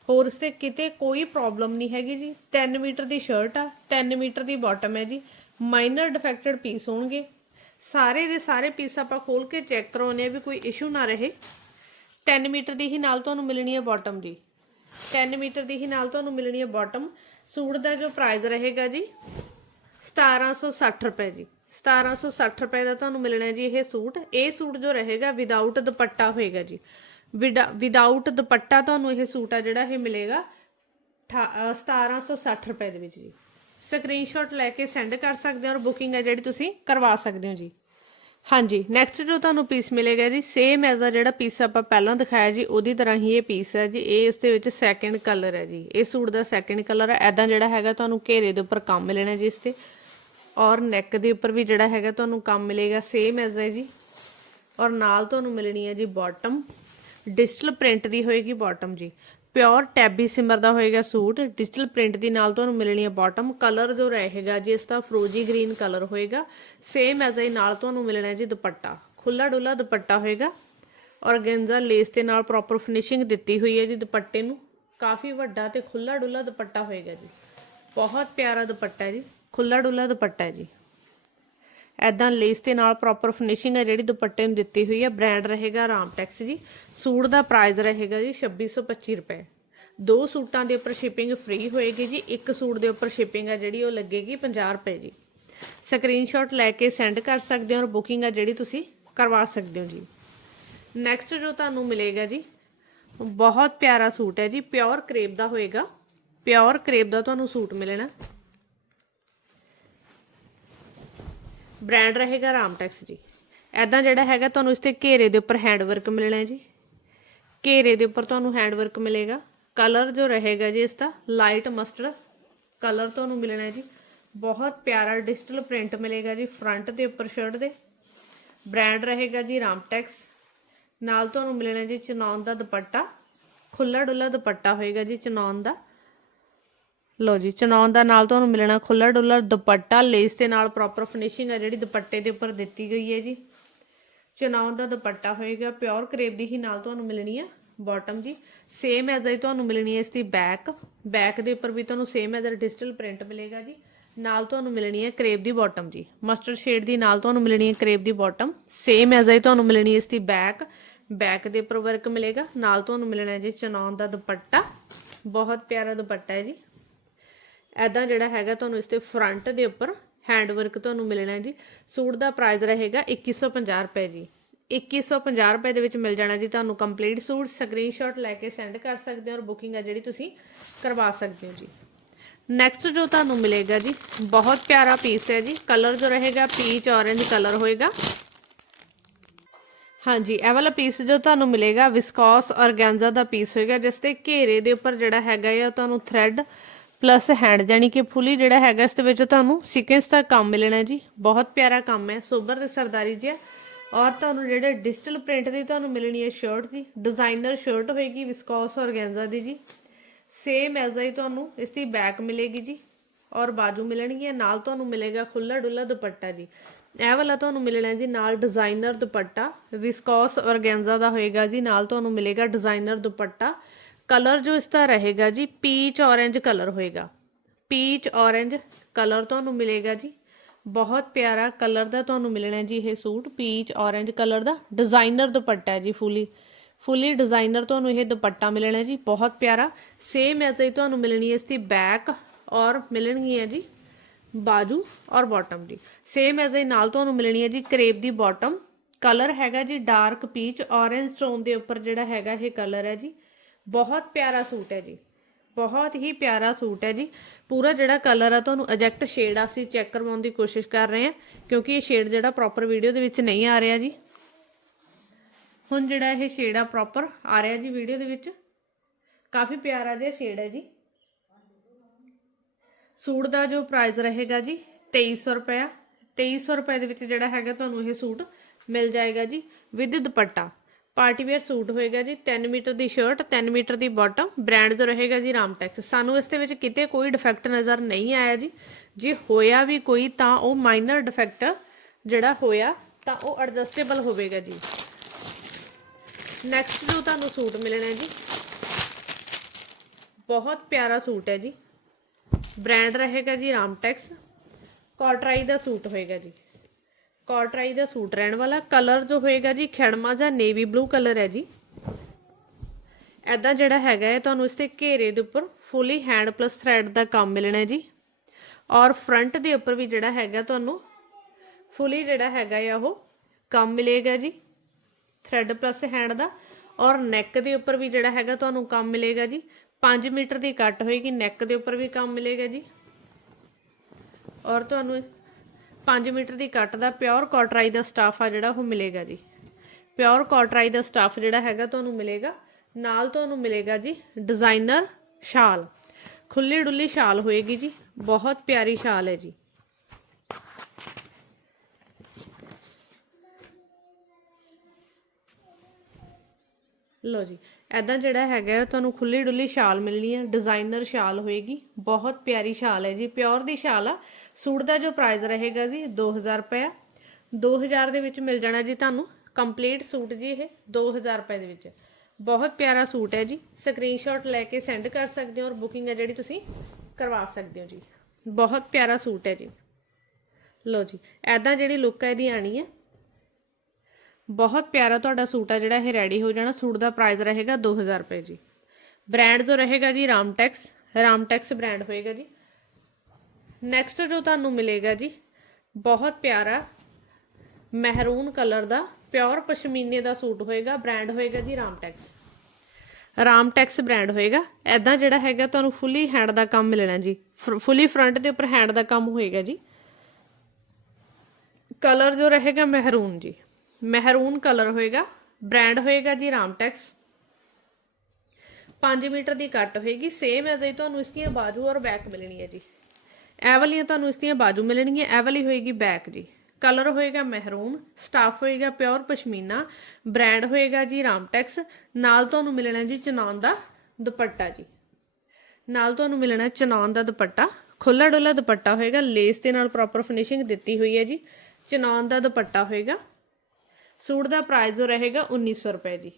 [SPEAKER 1] ਹੋਰ ਇਸ ਤੇ ਕਿਤੇ ਕੋਈ ਪ੍ਰੋਬਲਮ ਨਹੀਂ ਹੈਗੀ ਜੀ। 3 ਮੀਟਰ ਦੀ ਸ਼ਰਟ ਆ 3 ਮੀਟਰ ਦੀ ਬਾਟਮ ਹੈ ਜੀ। ਮਾਈਨਰ ਡਿਫੈਕਟਡ ਪੀਸ ਹੋਣਗੇ। ਸਾਰੇ ਦੇ ਸਾਰੇ ਪੀਸ ਆਪਾਂ ਖੋਲ ਕੇ ਚੈੱਕ ਕਰਾਉਨੇ ਆ ਵੀ ਕੋਈ ਇਸ਼ੂ ਨਾ ਰਹੇ। 10 ਮੀਟਰ ਦੀ ਹੀ ਨਾਲ ਤੁਹਾਨੂੰ ਮਿਲਣੀ ਹੈ ਬਾਟਮ ਜੀ। 10 ਮੀਟਰ ਦੀ ਹੀ ਨਾਲ ਤੁਹਾਨੂੰ ਮਿਲਣੀ ਹੈ ਬਾਟਮ ਸੂਟ ਦਾ ਜੋ ਪ੍ਰਾਈਸ ਰਹੇਗਾ ਜੀ 1760 ਰੁਪਏ ਜੀ। 1760 ਰੁਪਏ ਦਾ ਤੁਹਾਨੂੰ ਮਿਲਣਾ ਹੈ ਜੀ ਇਹ ਸੂਟ। ਇਹ ਸੂਟ ਜੋ ਰਹੇਗਾ ਵਿਦਆਊਟ ਦੁਪੱਟਾ ਹੋਏਗਾ ਜੀ। ਵਿਦਆਊਟ ਦੁਪੱਟਾ ਤੁਹਾਨੂੰ ਇਹ ਸੂਟ ਆ ਜਿਹੜਾ ਇਹ ਮਿਲੇਗਾ ਠਾ- ਅਹ 1760 ਰੁਪਏ ਦੇ ਵਿੱਚ ਜੀ। ਸਕਰੀਨਸ਼ਾਟ ਲੈ ਕੇ ਸੈਂਡ ਕਰ ਸਕਦੇ ਹੋ ਔਰ ਬੁਕਿੰਗ ਹੈ ਜਿਹੜੀ ਤੁਸੀਂ ਕਰਵਾ ਸਕਦੇ ਹੋ ਜੀ। ਹਾਂਜੀ ਨੈਕਸਟ ਜੋ ਤੁਹਾਨੂੰ ਪੀਸ ਮਿਲੇਗਾ ਜੀ ਸੇਮ ਐਜ਼ ਦਾ ਜਿਹੜਾ ਪੀਸ ਆਪਾਂ ਪਹਿਲਾਂ ਦਿਖਾਇਆ ਜੀ, ਉਹਦੀ ਤਰ੍ਹਾਂ ਹੀ ਇਹ ਪੀਸ ਹੈ ਜੀ, ਇਹ ਉਸ ਦੇ ਵਿੱਚ ਸੈਕੰਡ ਕਲਰ ਹੈ ਜੀ। ਇਹ ਸੂਟ ਦਾ ਸੈਕੰਡ ਕਲਰ ਹੈ ਐਦਾਂ ਜਿਹੜਾ ਹੈਗਾ ਤੁਹਾਨੂੰ ਘੇਰੇ ਦੇ ਉੱਪਰ ਕੰਮ ਮਿਲਣਾ ਜੀ ਇਸ ਤੇ। ਔਰ ਨੈਕ ਦੇ ਉੱਪਰ ਵੀ ਜਿਹੜਾ ਹੈਗਾ ਤੁਹਾਨੂੰ ਕੰਮ ਮਿਲੇਗਾ ਸੇਮ ਐਜ਼ ਹੈ ਜੀ। ਔਰ ਨਾਲ ਤੁਹਾਨੂੰ ਮਿਲਣੀ ਹੈ ਜੀ ਬਾਟਮ ਡਿਜੀਟਲ ਪ੍ਰਿੰਟ ਦੀ ਹੋਏਗੀ ਬਾਟਮ ਜੀ। ਪਿਓਰ ਟੈਬੀ ਸਿਮਰ ਦਾ ਹੋਏਗਾ ਸੂਟ। ਡਿਜੀਟਲ ਪ੍ਰਿੰਟ ਦੀ ਨਾਲ ਤੁਹਾਨੂੰ ਮਿਲਣੀ ਹੈ ਬਾਟਮ ਕਲਰ ਜੋ ਰਹੇਗਾ ਜੀ, ਇਸ ਦਾ ਫਰੋਜੀ ਗ੍ਰੀਨ ਕਲਰ ਹੋਏਗਾ। ਸੇਮ ਐਜ਼ ਹੀ ਨਾਲ ਤੁਹਾਨੂੰ ਮਿਲਣਾ ਜੀ ਦੁਪੱਟਾ। ਖੁੱਲਾ ਡੁੱਲਾ ਦੁਪੱਟਾ ਹੋਏਗਾ। ਔਰ ਗੈਂਜ਼ਾ ਲੇਸ ਦੇ ਨਾਲ ਪ੍ਰੋਪਰ ਫਿਨਿਸ਼ਿੰਗ ਦਿੱਤੀ ਹੋਈ ਹੈ ਜੀ ਦੁਪੱਟੇ ਨੂੰ। ਕਾਫੀ ਵੱਡਾ ਤੇ ਖੁੱਲਾ ਡੁੱਲਾ ਦੁਪੱਟਾ ਹੋਏਗਾ ਜੀ। ਬਹੁਤ ਪਿਆਰਾ ਦੁਪੱਟਾ ਹੈ ਜੀ। ਖੁੱਲਾ ਡੁੱਲਾ ਦੁਪੱਟਾ ਹੈ ਜੀ। ਐਦਾਂ ਲੇਸ ਦੇ ਨਾਲ ਪ੍ਰੋਪਰ ਫਿਨਿਸ਼ਿੰਗ ਹੈ, ਜਿਹੜੀ ਦੁਪੱਟੇ ਨੂੰ ਦਿੱਤੀ ਹੋਈ ਹੈ ਬ੍ਰਾਂਡ ਰਹੇਗਾ ਰਾਮਟੈਕਸ ਜੀ। ਸੂਟ ਦਾ ਪ੍ਰਾਈਸ ਰਹੇਗਾ ਜੀ 2625 ਰੁਪਏ। ਦੋ ਸੂਟਾਂ ਦੇ ਉੱਪਰ ਸ਼ਿਪਿੰਗ ਫ੍ਰੀ ਹੋਏਗੀ ਜੀ, ਇੱਕ ਸੂਟ ਦੇ ਉੱਪਰ ਸ਼ਿਪਿੰਗ ਹੈ ਜਿਹੜੀ, ਉਹ ਲੱਗੇਗੀ 50 ਰੁਪਏ ਜੀ। ਸਕਰੀਨਸ਼ਾਟ ਲੈ ਕੇ ਸੈਂਡ ਕਰ ਸਕਦੇ ਹੋ ਔਰ ਬੁਕਿੰਗ ਹੈ ਜਿਹੜੀ ਤੁਸੀਂ ਕਰਵਾ ਸਕਦੇ ਹੋ ਜੀ। ਨੈਕਸਟ ਜੋ ਤੁਹਾਨੂੰ ਮਿਲੇਗਾ ਜੀ, ਬਹੁਤ ਪਿਆਰਾ ਸੂਟ ਹੈ ਜੀ ਪਿਓਰ ਕਰੇਪ ਦਾ ਹੋਏਗਾ। ਪਿਓਰ ਕਰੇਪ ਦਾ ਤੁਹਾਨੂੰ ਸੂਟ ਮਿਲਣਾ। ਬ੍ਰਾਂਡ ਰਹੇਗਾ ਰਾਮਟੈਕਸ ਜੀ। ਐਦਾਂ ਜਿਹੜਾ ਹੈਗਾ ਤੁਹਾਨੂੰ ਇਸ ਤੇ ਘੇਰੇ ਦੇ ਉੱਪਰ ਹੈਂਡ ਵਰਕ ਮਿਲਣਾ ਜੀ। ਘੇਰੇ ਦੇ ਉੱਪਰ ਤੁਹਾਨੂੰ ਹੈਂਡ ਵਰਕ ਮਿਲੇਗਾ। ਕਲਰ ਜੋ ਰਹੇਗਾ ਜੀ ਇਸ ਦਾ ਲਾਈਟ ਮਸਟਰਡ ਕਲਰ ਤੁਹਾਨੂੰ ਮਿਲਣਾ ਹੈ ਜੀ। ਬਹੁਤ ਪਿਆਰਾ ਡਿਜੀਟਲ ਪ੍ਰਿੰਟ ਮਿਲੇਗਾ ਜੀ ਫਰੰਟ ਦੇ ਉੱਪਰ ਸ਼ਰਟ ਦੇ। ਬ੍ਰਾਂਡ ਰਹੇਗਾ ਜੀ ਰਾਮਟੈਕਸ। ਨਾਲ ਤੁਹਾਨੂੰ ਮਿਲਣਾ ਜੀ ਚਨੌਨ ਦਾ ਦੁਪੱਟਾ। ਖੁੱਲਾ ਡੁੱਲਾ ਦੁਪੱਟਾ ਹੋਏਗਾ ਜੀ ਚਨੌਨ ਦਾ। ਲੋ ਜੀ ਚਨੌਨ ਦਾ ਨਾਲ ਤੁਹਾਨੂੰ ਮਿਲਣਾ ਖੁੱਲਾ ਡੁੱਲਾ ਦੁਪੱਟਾ, ਲੇਸ ਦੇ ਨਾਲ ਪ੍ਰੋਪਰ ਫਿਨਿਸ਼ਿੰਗ ਹੈ ਜਿਹੜੀ ਦੁਪੱਟੇ ਦੇ ਉੱਪਰ ਦਿੱਤੀ ਗਈ ਹੈ ਜੀ। ਚਨੌਨ ਦਾ ਦੁਪੱਟਾ ਹੋਏਗਾ ਪਿਓਰ ਕਰੇਪ ਦੀ ਹੀ ਨਾਲ ਤੁਹਾਨੂੰ ਮਿਲਣੀ ਹੈ ਬਾਟਮ ਜੀ। ਸੇਮ ਐਜ਼ ਹੀ ਤੁਹਾਨੂੰ ਮਿਲਣੀ ਹੈ ਇਸ ਦੀ ਬੈਕ ਬੈਕ ਦੇ ਉੱਪਰ ਵੀ ਤੁਹਾਨੂੰ ਸੇਮ ਐਜ਼ ਡਿਜੀਟਲ ਪ੍ਰਿੰਟ ਮਿਲੇਗਾ ਜੀ। ਨਾਲ ਤੁਹਾਨੂੰ ਮਿਲਣੀ ਹੈ ਕਰੇਪ ਦੀ ਬਾਟਮ ਜੀ। ਮਸਟਰਡ ਸ਼ੇਡ ਦੀ ਨਾਲ ਤੁਹਾਨੂੰ ਮਿਲਣੀ ਹੈ ਕਰੇਪ ਦੀ ਬਾਟਮ ਸੇਮ ਐਜ਼ ਹੀ ਤੁਹਾਨੂੰ ਮਿਲਣੀ ਹੈ ਇਸ ਦੀ ਬੈਕ ਬੈਕ ਦੇ ਉੱਪਰ ਵਰਕ ਮਿਲੇਗਾ। ਨਾਲ ਤੁਹਾਨੂੰ ਮਿਲਣਾ ਹੈ ਜੀ ਚਨੌਨ ਦਾ ਦੁਪੱਟਾ। ਬਹੁਤ ਪਿਆਰਾ ਦੁਪੱਟਾ ਹੈ ਜੀ। ਐਦਾਂ ਜਿਹੜਾ ਹੈਗਾ ਤੁਹਾਨੂੰ ਇਸ ਤੇ ਫਰੰਟ ਦੇ ਉੱਪਰ ਹੈਂਡ ਵਰਕ ਤੁਹਾਨੂੰ ਮਿਲਣਾ ਹੈ ਜੀ। ਸੂਟ ਦਾ ਪ੍ਰਾਈਸ ਰਹੇਗਾ 2150 ਰੁਪਏ ਜੀ। 2150 ਰੁਪਏ ਦੇ ਵਿੱਚ ਮਿਲ ਜਾਣਾ ਜੀ ਤੁਹਾਨੂੰ ਕੰਪਲੀਟ ਸੂਟ ਸਕਰੀਨਸ਼ਾਟ ਲੈ ਕੇ ਸੈਂਡ ਕਰ ਸਕਦੇ ਹੋ ਔਰ ਬੁਕਿੰਗ ਆ ਜਿਹੜੀ ਤੁਸੀਂ ਕਰਵਾ ਸਕਦੇ ਹੋ ਜੀ। ਨੈਕਸਟ ਜੋ ਤੁਹਾਨੂੰ ਮਿਲੇਗਾ ਜੀ, ਬਹੁਤ ਪਿਆਰਾ ਪੀਸ ਹੈ ਜੀ। ਕਲਰ ਜੋ ਰਹੇਗਾ ਪੀਚ ਔਰੇਂਜ ਕਲਰ ਹੋਏਗਾ। ਹਾਂਜੀ, ਇਹ ਵਾਲਾ ਪੀਸ ਜੋ ਤੁਹਾਨੂੰ ਮਿਲੇਗਾ ਵਿਸਕੋਸ ਔਰਗੈਂਜ਼ਾ ਦਾ ਪੀਸ ਹੋਏਗਾ, ਜਿਸ ਤੇ ਘੇਰੇ ਦੇ ਉੱਪਰ ਜਿਹੜਾ ਹੈਗਾ ਇਹ ਤੁਹਾਨੂੰ ਥ੍ਰੈਡ ਪਲੱਸ ਹੈਂਡ ਜਾਨੀ ਕਿ ਫੁੱਲੀ ਜਿਹੜਾ ਹੈਗਾ ਇਸ ਦੇ ਵਿੱਚ ਤੁਹਾਨੂੰ ਸੀਕੁਐਂਸ ਦਾ ਕੰਮ ਮਿਲਣਾ ਜੀ। ਬਹੁਤ ਪਿਆਰਾ ਕੰਮ ਹੈ, ਸੋਬਰ ਤੇ ਸਰਦਾਰੀ ਜਿਹਾ ਔਰ ਤੁਹਾਨੂੰ ਜਿਹੜੇ ਡਿਜੀਟਲ ਪ੍ਰਿੰਟ ਦੀ ਤੁਹਾਨੂੰ ਮਿਲਣੀ ਹੈ ਸ਼ਰਟ ਜੀ ਡਿਜ਼ਾਈਨਰ ਸ਼ਰਟ ਹੋਏਗੀ ਵਿਸਕੋਸ ਔਰਗੈਂਜ਼ਾ ਦੀ ਜੀ। ਸੇਮ ਐਜ਼ ਆਈ ਤੁਹਾਨੂੰ, ਇਸ ਦੀ ਬੈਕ ਮਿਲੇਗੀ ਜੀ। ਔਰ ਬਾਜੂ ਮਿਲਣਗੀਆਂ, ਨਾਲ ਤੁਹਾਨੂੰ ਮਿਲੇਗਾ ਖੁੱਲਾ ਡੁੱਲਾ ਦੁਪੱਟਾ ਜੀ। ਇਹ ਵਾਲਾ ਤੁਹਾਨੂੰ ਮਿਲਣਾ ਜੀ ਨਾਲ ਡਿਜ਼ਾਈਨਰ ਦੁਪੱਟਾ ਵਿਸਕੋਸ ਔਰਗੈਂਜ਼ਾ ਦਾ ਹੋਏਗਾ ਜੀ, ਨਾਲ ਤੁਹਾਨੂੰ ਮਿਲੇਗਾ ਡਿਜ਼ਾਈਨਰ ਦੁਪੱਟਾ। ਕਲਰ ਜੋ ਇਸ ਦਾ ਰਹੇਗਾ ਜੀ ਪੀਚ ਔਰੇਂਜ ਕਲਰ ਹੋਏਗਾ। ਪੀਚ ਔਰੇਂਜ ਕਲਰ ਤੁਹਾਨੂੰ ਮਿਲੇਗਾ ਜੀ। ਬਹੁਤ ਪਿਆਰਾ ਕਲਰ ਦਾ ਤੁਹਾਨੂੰ ਮਿਲਣਾ ਜੀ ਇਹ ਸੂਟ ਪੀਚ ਔਰੇਂਜ ਕਲਰ ਦਾ। ਡਿਜ਼ਾਈਨਰ ਦੁਪੱਟਾ ਹੈ ਜੀ ਫੁੱਲੀ ਫੁੱਲੀ ਡਿਜ਼ਾਈਨਰ ਤੁਹਾਨੂੰ ਇਹ ਦੁਪੱਟਾ ਮਿਲਣਾ ਜੀ, ਬਹੁਤ ਪਿਆਰਾ। ਸੇਮ ਐਜ਼ ਹੀ ਤੁਹਾਨੂੰ ਮਿਲਣੀ ਹੈ ਇਸ ਦੀ ਬੈਕ ਔਰ ਮਿਲਣਗੀਆਂ ਜੀ ਬਾਜੂ ਔਰ ਬਾਟਮ ਦੀ। ਸੇਮ ਐਜ਼ ਨਾਲ ਤੁਹਾਨੂੰ ਮਿਲਣੀ ਹੈ ਜੀ ਕਰੇਪ ਦੀ ਬਾਟਮ ਕਲਰ ਹੈਗਾ ਜੀ ਡਾਰਕ ਪੀਚ ਔਰੇਂਜ ਟੋਨ ਦੇ ਉੱਪਰ ਜਿਹੜਾ ਹੈਗਾ ਇਹ ਕਲਰ ਹੈ ਜੀ। ਬਹੁਤ ਪਿਆਰਾ ਸੂਟ ਹੈ ਜੀ। ਬਹੁਤ ਹੀ ਪਿਆਰਾ ਸੂਟ ਹੈ ਜੀ। ਪੂਰਾ ਜਿਹੜਾ ਕਲਰ ਆ, ਤੁਹਾਨੂੰ ਐਜੈਕਟ ਸ਼ੇਡ ਆ, ਅਸੀਂ ਚੈੱਕ ਕਰਵਾਉਣ ਦੀ ਕੋਸ਼ਿਸ਼ ਕਰ ਰਹੇ ਹਾਂ, ਕਿਉਂਕਿ ਇਹ ਸ਼ੇਡ ਜਿਹੜਾ ਪ੍ਰੋਪਰ ਵੀਡੀਓ ਦੇ ਵਿੱਚ ਨਹੀਂ ਆ ਰਿਹਾ ਜੀ। ਹੁਣ ਜਿਹੜਾ ਇਹ ਸ਼ੇਡ ਆ ਪ੍ਰੋਪਰ ਆ ਰਿਹਾ ਜੀ ਵੀਡੀਓ ਦੇ ਵਿੱਚ। ਕਾਫੀ ਪਿਆਰਾ ਜਿਹਾ ਸ਼ੇਡ ਹੈ ਜੀ। ਸੂਟ ਦਾ ਜੋ ਪ੍ਰਾਈਸ ਰਹੇਗਾ ਜੀ 2300 ਰੁਪਇਆ। 2300 ਰੁਪਏ ਦੇ ਵਿੱਚ ਜਿਹੜਾ ਹੈਗਾ ਤੁਹਾਨੂੰ ਇਹ ਸੂਟ ਮਿਲ ਜਾਏਗਾ ਜੀ, with dupatta. Party wear suit ਹੋਏਗਾ ਜੀ 3 ਮੀਟਰ ਦੀ ਸ਼ਰਟ 3 ਮੀਟਰ ਦੀ ਬਾਟਮ ਬ੍ਰਾਂਡ ਜੋ ਰਹੇਗਾ ਜੀ ਰਾਮਟੈਕਸ ਸਾਨੂੰ ਇਸ ਦੇ ਵਿੱਚ ਕਿਤੇ ਕੋਈ ਡਿਫੈਕਟ ਨਜ਼ਰ ਨਹੀਂ ਆਇਆ ਜੀ। ਜੇ ਹੋਇਆ ਵੀ ਕੋਈ ਤਾਂ ਉਹ ਮਾਈਨਰ ਡਿਫੈਕਟ ਜਿਹੜਾ ਹੋਇਆ ਤਾਂ ਉਹ ਐਡਜਸਟੇਬਲ ਹੋਵੇਗਾ ਜੀ। ਨੈਕਸਟ ਜੋ ਤੁਹਾਨੂੰ ਸੂਟ ਮਿਲਣਾ ਜੀ, ਬਹੁਤ ਪਿਆਰਾ ਸੂਟ ਹੈ ਜੀ। ਬ੍ਰਾਂਡ ਰਹੇਗਾ ਜੀ ਰਾਮਟੈਕਸ ਕੋਟਰਾਈ ਦਾ ਸੂਟ ਹੋਏਗਾ ਜੀ। ਕਾਟਰਾਈ ਦਾ ਸੂਟ ਰਹਿਣ ਵਾਲਾ। ਕਲਰ ਜੋ ਹੋਏਗਾ ਜੀ, ਖੜਮਾ ਜਾਂ ਨੇਵੀ ਬਲੂ ਕਲਰ ਹੈ ਜੀ। ਐਦਾਂ ਜਿਹੜਾ ਹੈਗਾ ਹੈ, ਤੁਹਾਨੂੰ ਇਸ ਤੇ ਘੇਰੇ ਦੇ ਉੱਪਰ ਫੁੱਲੀ ਹੈਂਡ ਪਲੱਸ ਥ੍ਰੈਡ ਦਾ ਕੰਮ ਮਿਲਣਾ ਜੀ। ਔਰ ਫਰੰਟ ਦੇ ਉੱਪਰ ਵੀ ਜਿਹੜਾ ਹੈਗਾ ਤੁਹਾਨੂੰ ਫੁੱਲੀ ਜਿਹੜਾ ਹੈਗਾ ਆ ਉਹ ਕੰਮ ਮਿਲੇਗਾ ਜੀ। ਥ੍ਰੈਡ ਪਲੱਸ ਹੈਂਡ ਦਾ। ਔਰ ਨੈਕ ਦੇ ਉੱਪਰ ਵੀ ਜਿਹੜਾ ਹੈਗਾ ਤੁਹਾਨੂੰ ਕੰਮ ਮਿਲੇਗਾ ਜੀ। 5 ਮੀਟਰ ਦੀ ਕੱਟ ਹੋਏਗੀ ਨੈਕ ਦੇ ਉੱਪਰ ਵੀ ਕੰਮ ਮਿਲੇਗਾ ਜੀ। ਔਰ ਤੁਹਾਨੂੰ 5 ਮੀਟਰ ਦੀ ਕੱਟ ਦਾ ਪਿਓਰ ਕਾਟਰਾਈ ਦਾ ਸਟਾਫ ਆ ਜਿਹੜਾ, ਉਹ ਮਿਲੇਗਾ ਜੀ। ਪਿਓਰ ਕਾਟਰਾਈ ਦਾ ਸਟਾਫ ਜਿਹੜਾ ਹੈਗਾ ਤੁਹਾਨੂੰ ਮਿਲੇਗਾ। ਨਾਲ ਤੁਹਾਨੂੰ ਮਿਲੇਗਾ ਜੀ ਡਿਜ਼ਾਈਨਰ ਸ਼ਾਲ। ਖੁੱਲੀ ਡੁੱਲੀ ਸ਼ਾਲ ਹੋਏਗੀ ਜੀ। ਬਹੁਤ ਪਿਆਰੀ ਸ਼ਾਲ ਹੈ ਜੀ। ਲੋ ਜੀ ਐਦਾਂ ਜਿਹੜਾ ਹੈਗਾ ਤੁਹਾਨੂੰ ਖੁੱਲੀ ਡੁੱਲੀ ਸ਼ਾਲ ਮਿਲਣੀ ਹੈ। ਡਿਜ਼ਾਈਨਰ ਸ਼ਾਲ ਹੋਏਗੀ। ਬਹੁਤ ਪਿਆਰੀ ਸ਼ਾਲ ਹੈ ਜੀ। ਪਿਓਰ ਦੀ ਸ਼ਾਲ ਆ। ਸੂਟ ਦਾ ਜੋ ਪ੍ਰਾਈਸ ਰਹੇਗਾ ਜੀ 2000 ਰੁਪਏ 2000 ਦੇ ਵਿੱਚ ਮਿਲ ਜਾਣਾ ਜੀ ਤੁਹਾਨੂੰ ਕੰਪਲੀਟ ਸੂਟ ਜੀ ਇਹ 2000 ਰੁਪਏ ਦੇ ਵਿੱਚ। ਬਹੁਤ ਪਿਆਰਾ ਸੂਟ ਹੈ ਜੀ। ਸਕਰੀਨਸ਼ਾਟ ਲੈ ਕੇ ਸੈਂਡ ਕਰ ਸਕਦੇ ਹੋ ਔਰ ਬੁਕਿੰਗ ਹੈ ਜਿਹੜੀ ਤੁਸੀਂ ਕਰਵਾ ਸਕਦੇ ਹੋ ਜੀ। ਬਹੁਤ ਪਿਆਰਾ ਸੂਟ ਹੈ ਜੀ। ਲੋ ਜੀ ਐਦਾਂ ਜਿਹੜੀ ਲੁੱਕ ਹੈ ਇਹਦੀ ਆਣੀ ਹੈ। ਬਹੁਤ ਪਿਆਰਾ ਤੁਹਾਡਾ ਸੂਟ ਆ ਜਿਹੜਾ ਇਹ ਰੈਡੀ ਹੋ ਜਾਣਾ। ਸੂਟ ਦਾ ਪ੍ਰਾਈਸ ਰਹੇਗਾ 2000 ਰੁਪਏ ਜੀ। ਬ੍ਰਾਂਡ ਜੋ ਰਹੇਗਾ ਜੀ ਰਾਮਟੈਕਸ। ਰਾਮਟੈਕਸ ਬ੍ਰਾਂਡ ਹੋਏਗਾ ਜੀ। ਨੈਕਸਟ ਜੋ ਤੁਹਾਨੂੰ ਮਿਲੇਗਾ ਜੀ, ਬਹੁਤ ਪਿਆਰਾ ਮਹਿਰੂਨ ਕਲਰ ਦਾ ਪਿਓਰ ਪਸ਼ਮੀਨੇ ਦਾ ਸੂਟ ਹੋਏਗਾ ਬ੍ਰਾਂਡ ਹੋਏਗਾ ਜੀ ਰਾਮਟੈਕਸ ਰਾਮਟੈਕਸ ਬ੍ਰਾਂਡ ਹੋਏਗਾ। ਐਦਾਂ ਜਿਹੜਾ ਹੈਗਾ ਤੁਹਾਨੂੰ ਫੁੱਲੀ ਹੈਂਡ ਦਾ ਕੰਮ ਮਿਲਣਾ ਜੀ। ਫੁੱਲੀ ਫਰੰਟ ਦੇ ਉੱਪਰ ਹੈਂਡ ਦਾ ਕੰਮ ਹੋਏਗਾ ਜੀ। ਕਲਰ ਜੋ ਰਹੇਗਾ ਮਹਿਰੂਨ ਜੀ। ਮਹਿਰੂਨ ਕਲਰ ਹੋਏਗਾ ਬ੍ਰਾਂਡ ਹੋਏਗਾ ਜੀ ਰਾਮਟੈਕਸ 5 ਮੀਟਰ ਦੀ ਕੱਟ ਹੋਏਗੀ। ਸੇਮ ਐਜ਼ ਹੀ ਤੁਹਾਨੂੰ ਇਸ ਦੀਆਂ ਬਾਜੂ ਔਰ ਬੈਕ ਮਿਲਣੀ ਹੈ ਜੀ। ਇਹ ਵਾਲੀਆਂ ਤੁਹਾਨੂੰ ਇਸ ਦੀਆਂ ਬਾਜੂ ਮਿਲਣਗੀਆਂ, ਇਹ ਵਾਲੀ ਹੋਏਗੀ ਬੈਕ ਜੀ। ਕਲਰ ਹੋਏਗਾ ਮਹਿਰੂਨ ਸਟਾਫ ਹੋਏਗਾ ਪਿਓਰ ਪਸ਼ਮੀਨਾ ਬ੍ਰਾਂਡ ਹੋਏਗਾ ਜੀ ਰਾਮਟੈਕਸ। ਨਾਲ ਤੁਹਾਨੂੰ ਮਿਲਣਾ ਜੀ ਚਨਾਨ ਦਾ ਦੁਪੱਟਾ ਜੀ। ਨਾਲ ਤੁਹਾਨੂੰ ਮਿਲਣਾ ਚਨਾਨ ਦਾ ਦੁਪੱਟਾ। ਖੁੱਲਾ ਡੁੱਲਾ ਦੁਪੱਟਾ ਹੋਏਗਾ ਲੇਸ ਦੇ ਨਾਲ ਪ੍ਰੋਪਰ ਫਿਨਿਸ਼ਿੰਗ ਦਿੱਤੀ ਹੋਈ ਹੈ ਜੀ। ਚਨਾਨ ਦਾ ਦੁਪੱਟਾ ਹੋਏਗਾ। ਸੂਟ ਦਾ ਪ੍ਰਾਈਸ ਜੋ ਰਹੇਗਾ 1900 ਰੁਪਏ ਜੀ।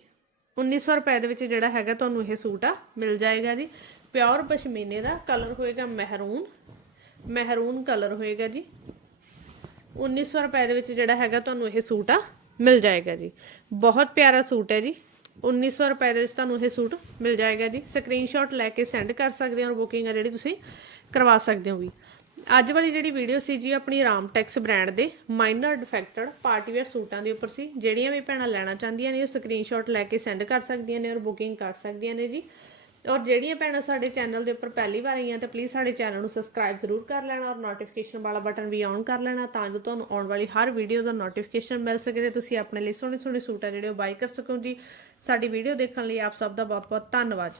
[SPEAKER 1] 1900 ਰੁਪਏ ਦੇ ਵਿੱਚ ਜਿਹੜਾ ਹੈਗਾ ਤੁਹਾਨੂੰ ਇਹ ਸੂਟ ਆ, ਮਿਲ ਜਾਏਗਾ ਜੀ। ਪਿਓਰ ਪਸ਼ਮੀਨੇ ਦਾ ਕਲਰ ਹੋਏਗਾ ਮਹਿਰੂਨ ਮਹਿਰੂਨ ਕਲਰ ਹੋਏਗਾ ਜੀ। 1900 ਰੁਪਏ ਦੇ ਵਿੱਚ ਜਿਹੜਾ ਹੈਗਾ ਤੁਹਾਨੂੰ ਇਹ ਸੂਟ ਆ, ਮਿਲ ਜਾਏਗਾ ਜੀ। ਬਹੁਤ ਪਿਆਰਾ ਸੂਟ ਹੈ ਜੀ। 1900 ਰੁਪਏ ਦੇ ਵਿੱਚ ਤੁਹਾਨੂੰ ਇਹ ਸੂਟ ਮਿਲ ਜਾਏਗਾ ਜੀ। ਸਕਰੀਨਸ਼ਾਟ ਲੈ ਕੇ ਸੈਂਡ ਕਰ ਸਕਦੇ ਹੋ ਔਰ ਬੁਕਿੰਗ ਆ ਜਿਹੜੀ ਤੁਸੀਂ ਕਰਵਾ ਸਕਦੇ ਹੋ ਵੀ। ਅੱਜ ਵਾਲੀ ਜਿਹੜੀ ਵੀਡੀਓ ਸੀ ਜੀ ਆਪਣੀ ਰਾਮਟੈਕਸ ਬ੍ਰਾਂਡ ਦੇ ਮਾਈਨਰ ਡਿਫੈਕਟਡ ਪਾਰਟੀ ਵੇਅਰ ਸੂਟਾਂ ਦੇ ਉੱਪਰ ਸੀ। ਜਿਹੜੀਆਂ ਵੀ ਭੈਣਾਂ ਲੈਣਾ ਚਾਹੁੰਦੀਆਂ ਨੇ ਉਹ ਸਕਰੀਨਸ਼ਾਟ ਲੈ ਕੇ ਸੈਂਡ ਕਰ ਸਕਦੀਆਂ ਨੇ ਔਰ ਬੁਕਿੰਗ ਕਰ ਸਕਦੀਆਂ ਨੇ ਜੀ। ਔਰ ਜਿਹੜੀਆਂ ਭੈਣਾਂ ਸਾਡੇ ਚੈਨਲ ਦੇ ਉੱਪਰ ਪਹਿਲੀ ਵਾਰ ਆਈਆਂ ਤਾਂ ਪਲੀਜ਼ ਸਾਡੇ ਚੈਨਲ ਨੂੰ ਸਬਸਕ੍ਰਾਈਬ ਜ਼ਰੂਰ ਕਰ ਲੈਣਾ ਔਰ ਨੋਟੀਫਿਕੇਸ਼ਨ ਵਾਲਾ ਬਟਨ ਵੀ ਔਨ ਕਰ ਲੈਣਾ ਤਾਂ ਜੋ ਤੁਹਾਨੂੰ ਆਉਣ ਵਾਲੀ ਹਰ ਵੀਡੀਓ ਦਾ ਨੋਟੀਫਿਕੇਸ਼ਨ ਮਿਲ ਸਕੇ ਤੇ ਤੁਸੀਂ ਆਪਣੇ ਲਈ ਸੋਹਣੇ ਸੋਹਣੇ ਸੂਟ ਆ ਜਿਹੜੇ ਉਹ ਬਾਈ ਕਰ ਸਕੋ ਜੀ। ਸਾਡੀ ਵੀਡੀਓ ਦੇਖਣ ਲਈ ਆਪ ਸਭ ਦਾ ਬਹੁਤ ਬਹੁਤ ਧੰਨਵਾਦ